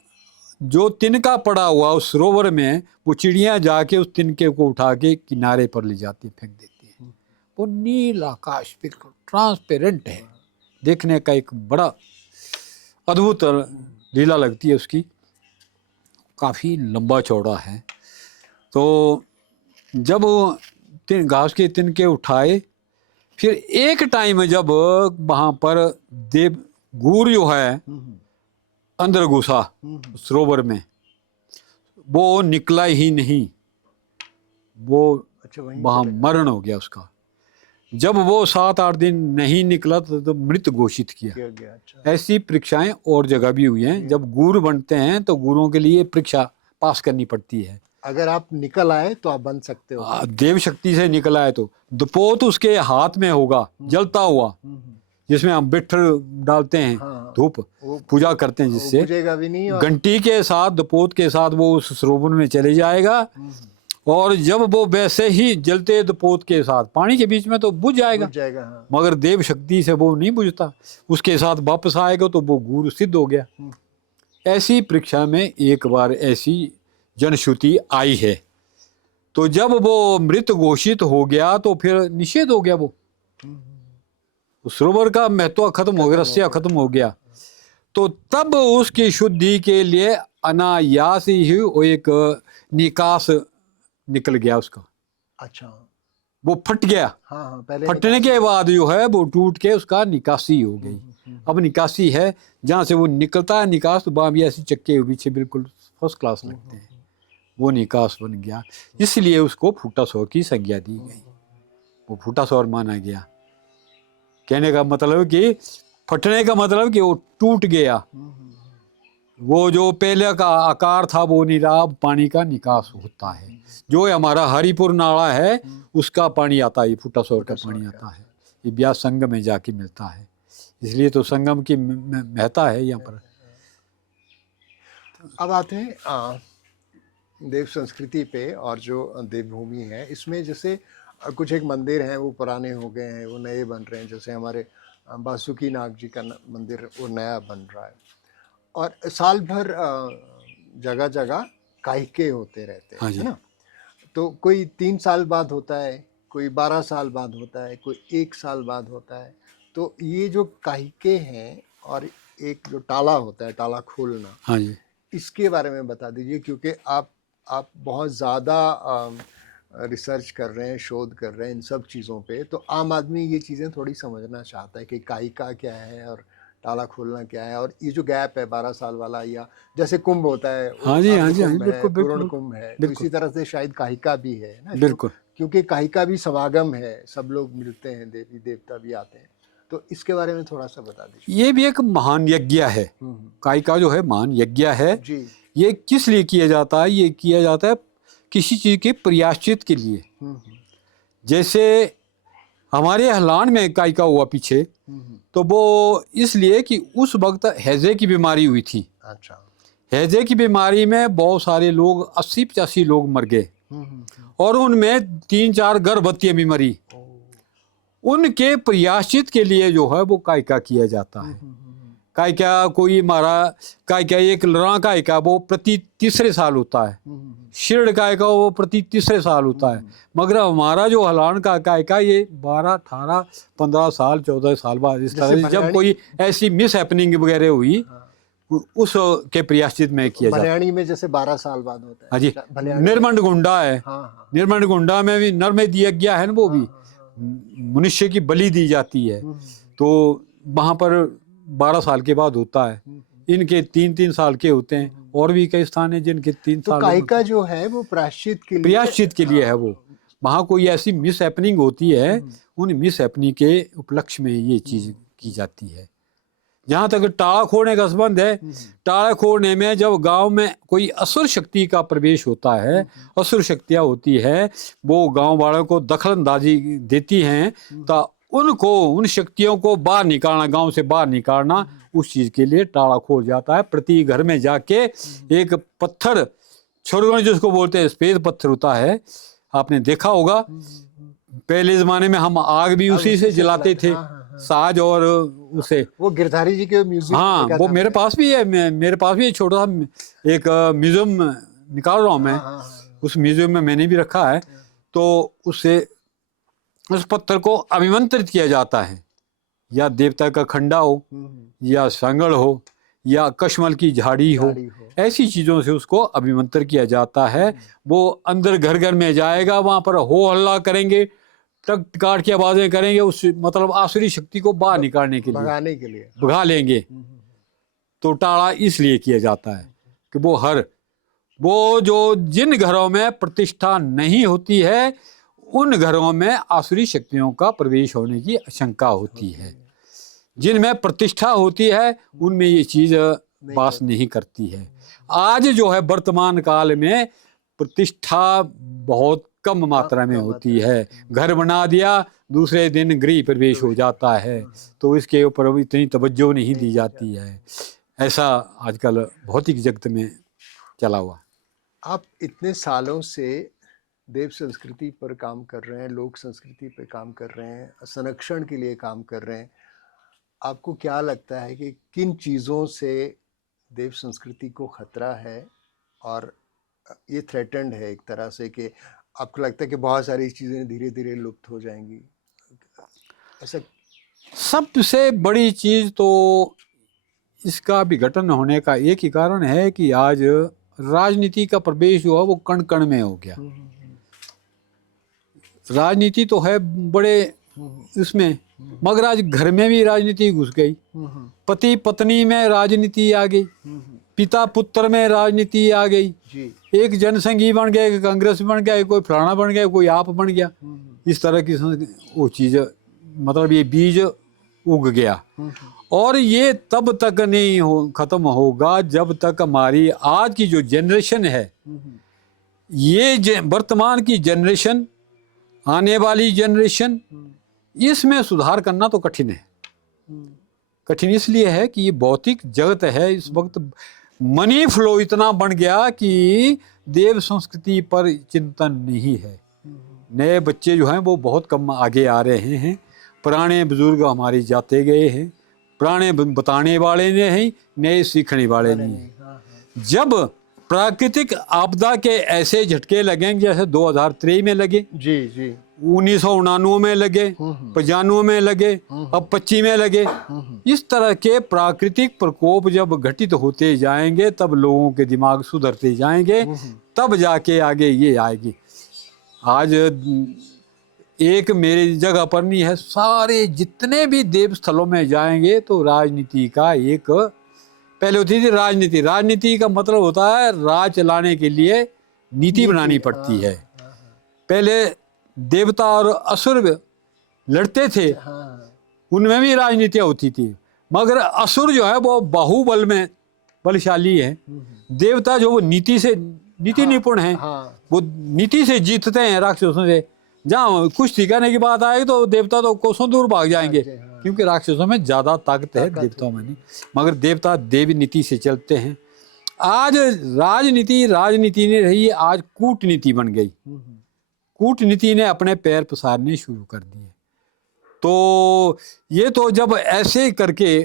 जो तिनका पड़ा हुआ उस सरोवर में, वो चिड़िया जाके उस तिनके को उठा के किनारे पर ले जाती फेंक देती है। वो नील आकाश बिल्कुल ट्रांसपेरेंट है, देखने का एक बड़ा अद्भुत लीला लगती है उसकी, काफ़ी लंबा चौड़ा है। तो जब घास के तिनके उठाए, फिर एक टाइम जब वहाँ पर देव गूर जो है अंदर घुसा सरोवर में, वो निकला ही नहीं, वो अच्छा, वहीं वहाँ चले गए। मरण हो गया उसका। जब वो 7-8 दिन नहीं निकला तो मृत घोषित किया। किया गया। अच्छा, ऐसी परीक्षाएं और जगह भी हुई हैं। जब गुरु बनते हैं तो गुरुओं के लिए परीक्षा पास करनी पड़ती है। अगर आप निकल आए तो आप बन सकते हो। देव शक्ति से निकला है तो दपोत उसके हाथ में होगा जलता हुआ, जिसमें हम बिट्ठर डालते हैं, हाँ, धूप वो पूजा करते हैं, वो जिससे बुझेगा भी नहीं। और घंटी के साथ दपोत के साथ वो उस सरोवर में चले जाएगा। और जब वो वैसे ही जलते दपोत के साथ पानी के बीच में तो बुझ जाएगा, बुझ जाएगा। हाँ। मगर देव शक्ति से वो नहीं बुझता, उसके साथ वापस आएगा तो वो गुरु सिद्ध हो गया। ऐसी परीक्षा में एक बार ऐसी जनश्रुति आई है। तो जब वो मृत घोषित हो गया तो फिर निषेध हो गया, वो उस सरोवर का महत्व खत्म हो गया, रहस्य खत्म हो गया। तो तब उसकी शुद्धि के लिए अनायास ही वो एक निकास निकल गया उसका, अच्छा, वो फट गया। हाँ हाँ, पहले फटने के बाद जो है वो टूट के उसका निकासी हो गई। अब निकासी है, जहाँ से वो निकलता है निकास, तो वहाँ भी ऐसे चक्के पीछे बिल्कुल फर्स्ट क्लास लगते हैं, वो निकास बन गया। इसलिए उसको फूटा सौर की संज्ञा दी गई, वो फूटा सौर माना गया। कहने का मतलब कि फटने का मतलब कि वो टूट गया, वो जो पहले का आकार था वो नहीं रहा, अब पानी का निकास होता है। जो हमारा हरिपुर नाला है उसका पानी आता है, फूटा सौर का पानी आता है, ये ब्यास संगम में जाके मिलता है। इसलिए तो संगम की महत्ता है यहाँ पर। अब आते हैं देव संस्कृति पे, और जो देवभूमि है इसमें जैसे कुछ एक मंदिर हैं वो पुराने हो गए हैं, वो नए बन रहे हैं। जैसे हमारे बासुकी नाग जी का मंदिर वो नया बन रहा है, और साल भर जगह जगह काहिके होते रहते हाँ हैं, जी। है ना। तो कोई 3 साल बाद होता है, कोई 12 साल बाद होता है, कोई 1 साल बाद होता है। तो ये जो काहिके हैं और एक जो टाला होता है, टाला खोलना, हाँ जी। इसके बारे में बता दीजिए, क्योंकि आप बहुत ज़्यादा रिसर्च कर रहे हैं, शोध कर रहे हैं इन सब चीज़ों पे। तो आम आदमी ये चीज़ें थोड़ी समझना चाहता है कि काहिका क्या है और ताला खोलना क्या है, और ये जो गैप है 12 साल वाला, या जैसे कुंभ होता है, हाँ जी, हाँ जी, हाँ जी, अर्धकुंभ है, बिल्कुल, पूर्ण बिल्कुल, कुंभ है, तो बिल्कुल। इसी तरह से शायद काहिका भी है ना। बिल्कुल। क्योंकि काहिका भी समागम है, सब लोग मिलते हैं, देवी देवता भी आते हैं। तो इसके बारे में थोड़ा सा बता दीजिए। ये भी एक महान यज्ञ है, कायिका जो है महान यज्ञ है जी। ये किस लिए किया जाता है? ये किया जाता है किसी चीज़ के प्रायश्चित के लिए। जैसे हमारे हलान में कायिका हुआ पीछे, तो वो इसलिए कि उस वक्त हैजे की बीमारी हुई थी। अच्छा। हैजे की बीमारी में बहुत सारे लोग 80-85 लोग मर गए, और उनमें 3-4 गर्भवतियाँ भी मरी। उनके प्रायश्चित के लिए जो है वो कायिका किया जाता है। कायिका कोई हमारा कायिका एक लड़ा कायिका वो प्रति तीसरे साल होता है, शीर्ण कायिका वो प्रति तीसरे साल होता है। मगर हमारा जो हलान का कायिका ये 12, 18, 15 साल 14 साल बाद, इस तरह से जब कोई ऐसी मिस हैपनिंग वगैरह हुई उस के प्रायश्चित में किया जाता है। भल्याणी में जैसे 12 साल बाद होता है। हाँ जी। भल्याणी निर्मंड गुंडा है, हाँ। निर्मंड गुंडा में भी नरमेद यज्ञ है ना, वो भी मनुष्य की बलि दी जाती है। तो वहाँ पर 12 साल के बाद होता है, इनके 3-3 साल के होते हैं, और भी कई स्थान है जिनके 3 तो साल। कायिका जो है वो प्रायश्चित के लिए, प्रायश्चित के लिए है। वो वहाँ कोई ऐसी मिस हैपनिंग होती है, उन मिस हैपनिंग के उपलक्ष्य में ये चीज की जाती है। जहाँ तक टाला खोड़ने का संबंध है, टाला खोड़ने में जब गांव में कोई असुर शक्ति का प्रवेश होता है, असुर शक्तियाँ होती है, वो गांव वालों को दखलंदाजी देती हैं, तो उनको, उन शक्तियों को बाहर निकालना, गांव से बाहर निकालना, उस चीज के लिए टाड़ा खोल जाता है। प्रति घर में जाके एक पत्थर छोड़, जिसको बोलते हैं सफेद पत्थर होता है, आपने देखा होगा। पहले जमाने में हम आग भी उसी से जलाते थे, साज और उसे। वो गिरधारी जी के म्यूजियम में हाँ, देखा वो था मेरे मैंने। पास भी है। मेरे पास भी छोटा सा एक म्यूजियम निकाल रहा हूँ मैं। उस म्यूजियम में मैंने भी रखा है। तो उससे उस पत्थर को अभिमंत्रित किया जाता है, या देवता का खंडा हो, या सांगड़ हो, या कशमल की झाड़ी हो, ऐसी चीजों से उसको अभिमंत्रित किया जाता है। वो अंदर घर घर में जाएगा, वहां पर हो हल्ला करेंगे, टक काट की आवाजें करेंगे, उस मतलब आसुरी शक्ति को बाहर निकालने के लिए, भगाने के लिए भगा लेंगे। तो टाड़ा इसलिए किया जाता है कि वो जो जिन घरों में प्रतिष्ठा नहीं होती है, उन घरों में आसुरी शक्तियों का प्रवेश होने की आशंका होती है। जिनमें प्रतिष्ठा होती है उनमें ये चीज वास नहीं करती है। आज जो है वर्तमान काल में प्रतिष्ठा बहुत कम मात्रा में होती है। घर बना दिया, दूसरे दिन गृह प्रवेश हो जाता है, तो इसके ऊपर इतनी तवज्जो नहीं दी जाती है। ऐसा आजकल भौतिक जगत में चला हुआ। आप इतने सालों से देव संस्कृति पर काम कर रहे हैं, लोक संस्कृति पर काम कर रहे हैं, संरक्षण के लिए काम कर रहे हैं। आपको क्या लगता है कि किन चीज़ों से देव संस्कृति को खतरा है और ये थ्रेटेंड है एक तरह से, कि आपको लगता है कि बहुत सारी चीज़ें धीरे धीरे लुप्त हो जाएंगी? ऐसा सबसे बड़ी चीज तो इसका विघटन होने का एक ही कारण है कि आज राजनीति का प्रवेश जो है वो कण कण में हो गया। राजनीति तो है बड़े इसमें, मगर आज घर में भी राजनीति घुस गई। पति पत्नी में राजनीति आ गई, पिता पुत्र में राजनीति आ गई। एक जनसंघी बन गया, एक कांग्रेस बन गया, कोई फलाना बन गया, कोई आप बन गया। इस तरह की वो चीज, मतलब ये बीज उग गया। और ये तब तक नहीं खत्म होगा जब तक हमारी आज की जो जनरेशन है, ये वर्तमान की जनरेशन, आने वाली जनरेशन, इसमें सुधार करना तो कठिन है। कठिन इसलिए है कि ये भौतिक जगत है। इस वक्त मनी फ्लो इतना बढ़ गया कि देव संस्कृति पर चिंतन नहीं है। नए बच्चे जो हैं वो बहुत कम आगे आ रहे हैं। पुराने बुजुर्ग हमारे जाते गए हैं। पुराने बताने वाले नहीं, नए सीखने वाले नहीं। जब प्राकृतिक आपदा के ऐसे झटके लगेंगे जैसे 2003 में लगे, जी 1999 में लगे, 95 में लगे, अब 25 में लगे, इस तरह के प्राकृतिक प्रकोप जब घटित होते जाएंगे तब लोगों के दिमाग सुधरते जाएंगे, तब जाके आगे ये आएगी। आज एक मेरी जगह पर नहीं है, सारे जितने भी देव स्थलों में जाएंगे तो राजनीति का एक, पहले होती थी राजनीति। राजनीति का मतलब होता है राज चलाने के लिए नीति बनानी पड़ती है। पहले देवता और असुर लड़ते थे, उनमें भी राजनीतियाँ होती थी, मगर असुर जो है वो बाहुबल में बलशाली है। देवता जो वो नीति निपुण है, वो नीति से जीतते हैं राक्षसों से। जहाँ कुश्ती करने की बात आएगी तो देवता तो कोसों दूर भाग जाएंगे, क्योंकि राक्षसों में ज्यादा ताकत है, देवताओं में नहीं। मगर देवता देवी नीति से चलते हैं। आज राजनीति नहीं रही, आज कूटनीति बन गई। कूटनीति ने अपने पैर पसारने शुरू कर दिए। तो ये तो जब ऐसे करके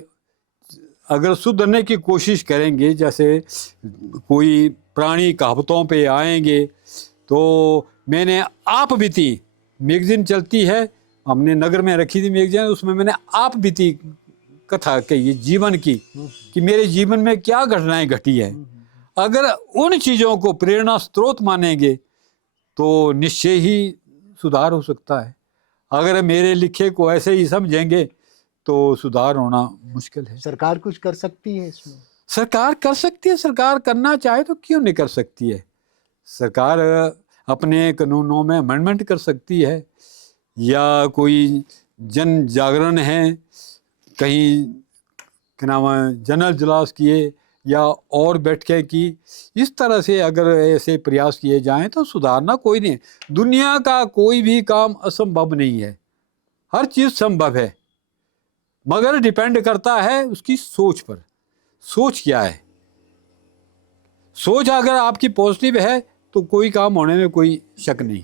अगर सुधरने की कोशिश करेंगे, जैसे कोई प्राणी कहावतों पे आएंगे, तो मैंने आप बीती मैगजीन चलती है, हमने नगर में रखी थी मैगजीन, उसमें मैंने आप बीती कथा कही जीवन की, कि मेरे जीवन में क्या घटनाएं घटी है। अगर उन चीज़ों को प्रेरणा स्रोत मानेंगे तो निश्चय ही सुधार हो सकता है। अगर मेरे लिखे को ऐसे ही समझेंगे तो सुधार होना मुश्किल है। सरकार कुछ कर सकती है इसमें? सरकार कर सकती है, सरकार करना चाहे तो क्यों नहीं कर सकती है। सरकार अपने कानूनों में अमेंडमेंट कर सकती है, या कोई जन जागरण है, कहीं क्या नाम है, जनरल इजलास किए या और बैठकें की, इस तरह से अगर ऐसे प्रयास किए जाएं तो सुधारना कोई नहीं। दुनिया का कोई भी काम असंभव नहीं है। हर चीज़ संभव है, मगर डिपेंड करता है उसकी सोच पर। सोच क्या है? सोच अगर आपकी पॉजिटिव है तो कोई काम होने में कोई शक नहीं।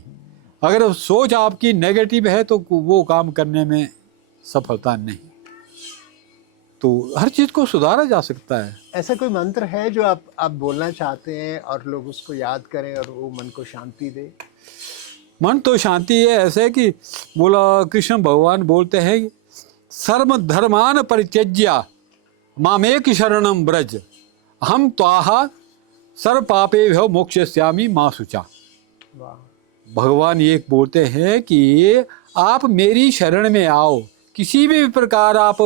अगर सोच आपकी नेगेटिव है तो वो काम करने में सफलता नहीं। तो हर चीज़ को सुधारा जा सकता है। ऐसा कोई मंत्र है जो आप बोलना चाहते हैं और लोग उसको याद करें और वो मन को शांति दे? मन तो शांति है ऐसे कि बोला कृष्ण भगवान बोलते हैं, सर्व धर्मान परित्यज्य मामेक शरणम ब्रज हम त्वाहा सर्व पापेभ्यो मोक्षयिष्यामि मा शुचा। वाह। भगवान ये बोलते हैं कि आप मेरी शरण में आओ, किसी भी प्रकार आप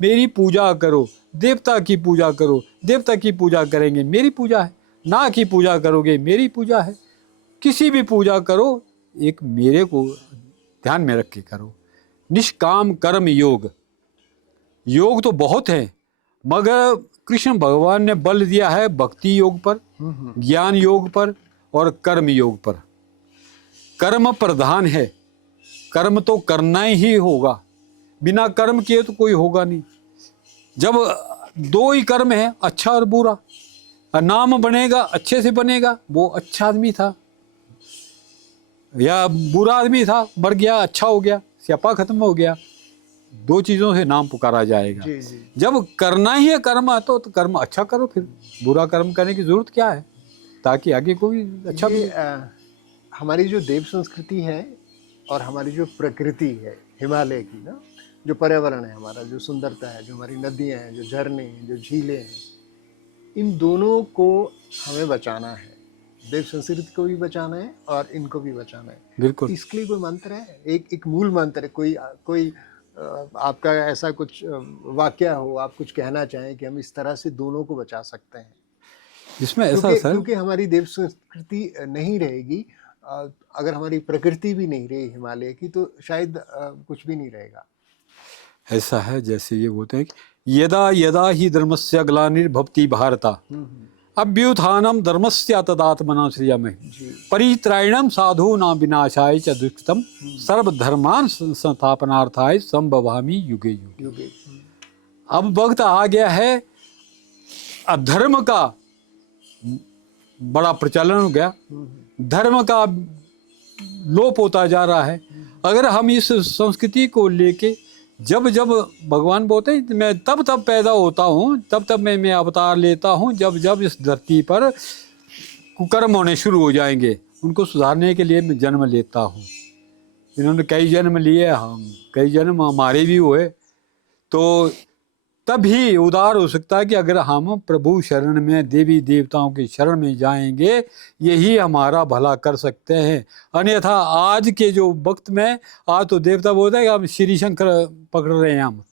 मेरी पूजा करो, देवता की पूजा करो, देवता की पूजा करेंगे मेरी पूजा है, ना की पूजा करोगे मेरी पूजा है। किसी भी पूजा करो एक मेरे को ध्यान में रख के करो। निष्काम कर्म योग, योग तो बहुत है मगर कृष्ण भगवान ने बल दिया है भक्ति योग पर, ज्ञान योग पर और कर्म योग पर। कर्म प्रधान है, कर्म तो करना ही होगा, बिना कर्म किए तो कोई होगा नहीं। जब दो ही कर्म है, अच्छा और बुरा, नाम बनेगा अच्छे से बनेगा, वो अच्छा आदमी था, या बुरा आदमी था मर गया अच्छा हो गया, स्यापा खत्म हो गया। दो चीज़ों से नाम पुकारा जाएगा। जी जी। जब करना ही है कर्म तो कर्म अच्छा करो, फिर बुरा कर्म करने की जरूरत क्या है, ताकि आगे कोई अच्छा ये भी। हमारी जो देव संस्कृति है और हमारी जो प्रकृति है हिमालय की ना, जो पर्यावरण है हमारा, जो सुंदरता है, जो हमारी नदियाँ हैं, जो झरने हैं, जो झीलें हैं, इन दोनों को हमें बचाना है। देव संस्कृति को भी बचाना है और इनको भी बचाना है। बिल्कुल। इसके लिए कोई मंत्र है, एक मूल मंत्र है, कोई आपका ऐसा कुछ वाक्य हो, आप कुछ कहना चाहें कि हम इस तरह से दोनों को बचा सकते हैं? इसमें ऐसा सर, क्योंकि हमारी देव संस्कृति नहीं रहेगी, अगर हमारी प्रकृति भी नहीं रही हिमालय की, तो शायद कुछ भी नहीं रहेगा। ऐसा है जैसे ये बोलते हैं कि यदा यदा ही धर्मस्य ग्लानिर्भवति भारत अभ्युत्थानम धर्मस्य तदात्मना सृजामहे परित्राणम साधूनां विनाशाय च दुष्कृतम सर्वधर्मान् संस्थापनार्थाय संभवामि युगे युगे। युगे। अब वक्त आ गया है, अधर्म का बड़ा प्रचलन हो गया, धर्म का लोप होता जा रहा है। अगर हम इस संस्कृति को लेके जब जब भगवान बोलते हैं मैं तब तब पैदा होता हूँ, तब तब मैं अवतार लेता हूँ, जब जब इस धरती पर कुकर्म होने शुरू हो जाएंगे, उनको सुधारने के लिए मैं जन्म लेता हूँ। इन्होंने कई जन्म लिए, हम कई जन्म हमारे भी हुए, तो तभी उदार हो सकता है कि अगर हम प्रभु शरण में, देवी देवताओं की शरण में जाएंगे, यही हमारा भला कर सकते हैं। अन्यथा आज के जो वक्त में, आज तो देवता बोलते हैं कि हम श्री शंकर पकड़ रहे हैं,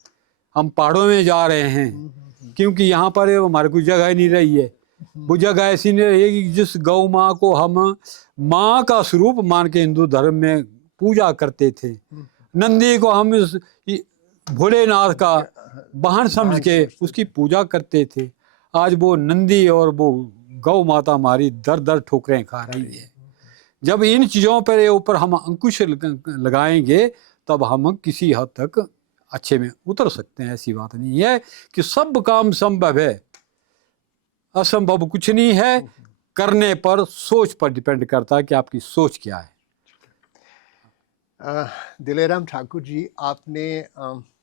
हम पहाड़ों में जा रहे हैं, क्योंकि यहाँ पर हमारे को जगह नहीं रही है। वो जगह ऐसी नहीं रहेगी कि जिस गौ माँ को हम माँ का स्वरूप मान के हिंदू धर्म में पूजा करते थे, नंदी को हम भोलेनाथ का वाहन समझ के उसकी पूजा करते थे, आज वो नंदी और वो गौ माता हमारी दर दर ठोकरें खा रही है। जब इन चीज़ों पर ऊपर हम अंकुश लगाएंगे तब हम किसी हद तक अच्छे में उतर सकते हैं। ऐसी बात नहीं है कि सब काम संभव है, असंभव कुछ नहीं है। करने पर, सोच पर डिपेंड करता है कि आपकी सोच क्या है। दिलेराम ठाकुर जी, आपने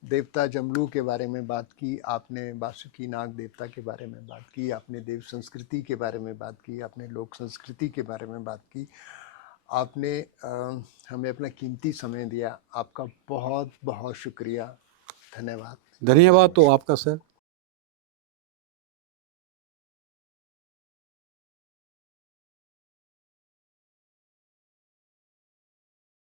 देवता जमलू के बारे में बात की, आपने बासुकी नाग देवता के बारे में बात की, आपने देव संस्कृति के बारे में बात की, आपने लोक संस्कृति के बारे में बात की, आपने हमें अपना कीमती समय दिया। आपका बहुत बहुत शुक्रिया, धन्यवाद। धन्यवाद तो आपका सर।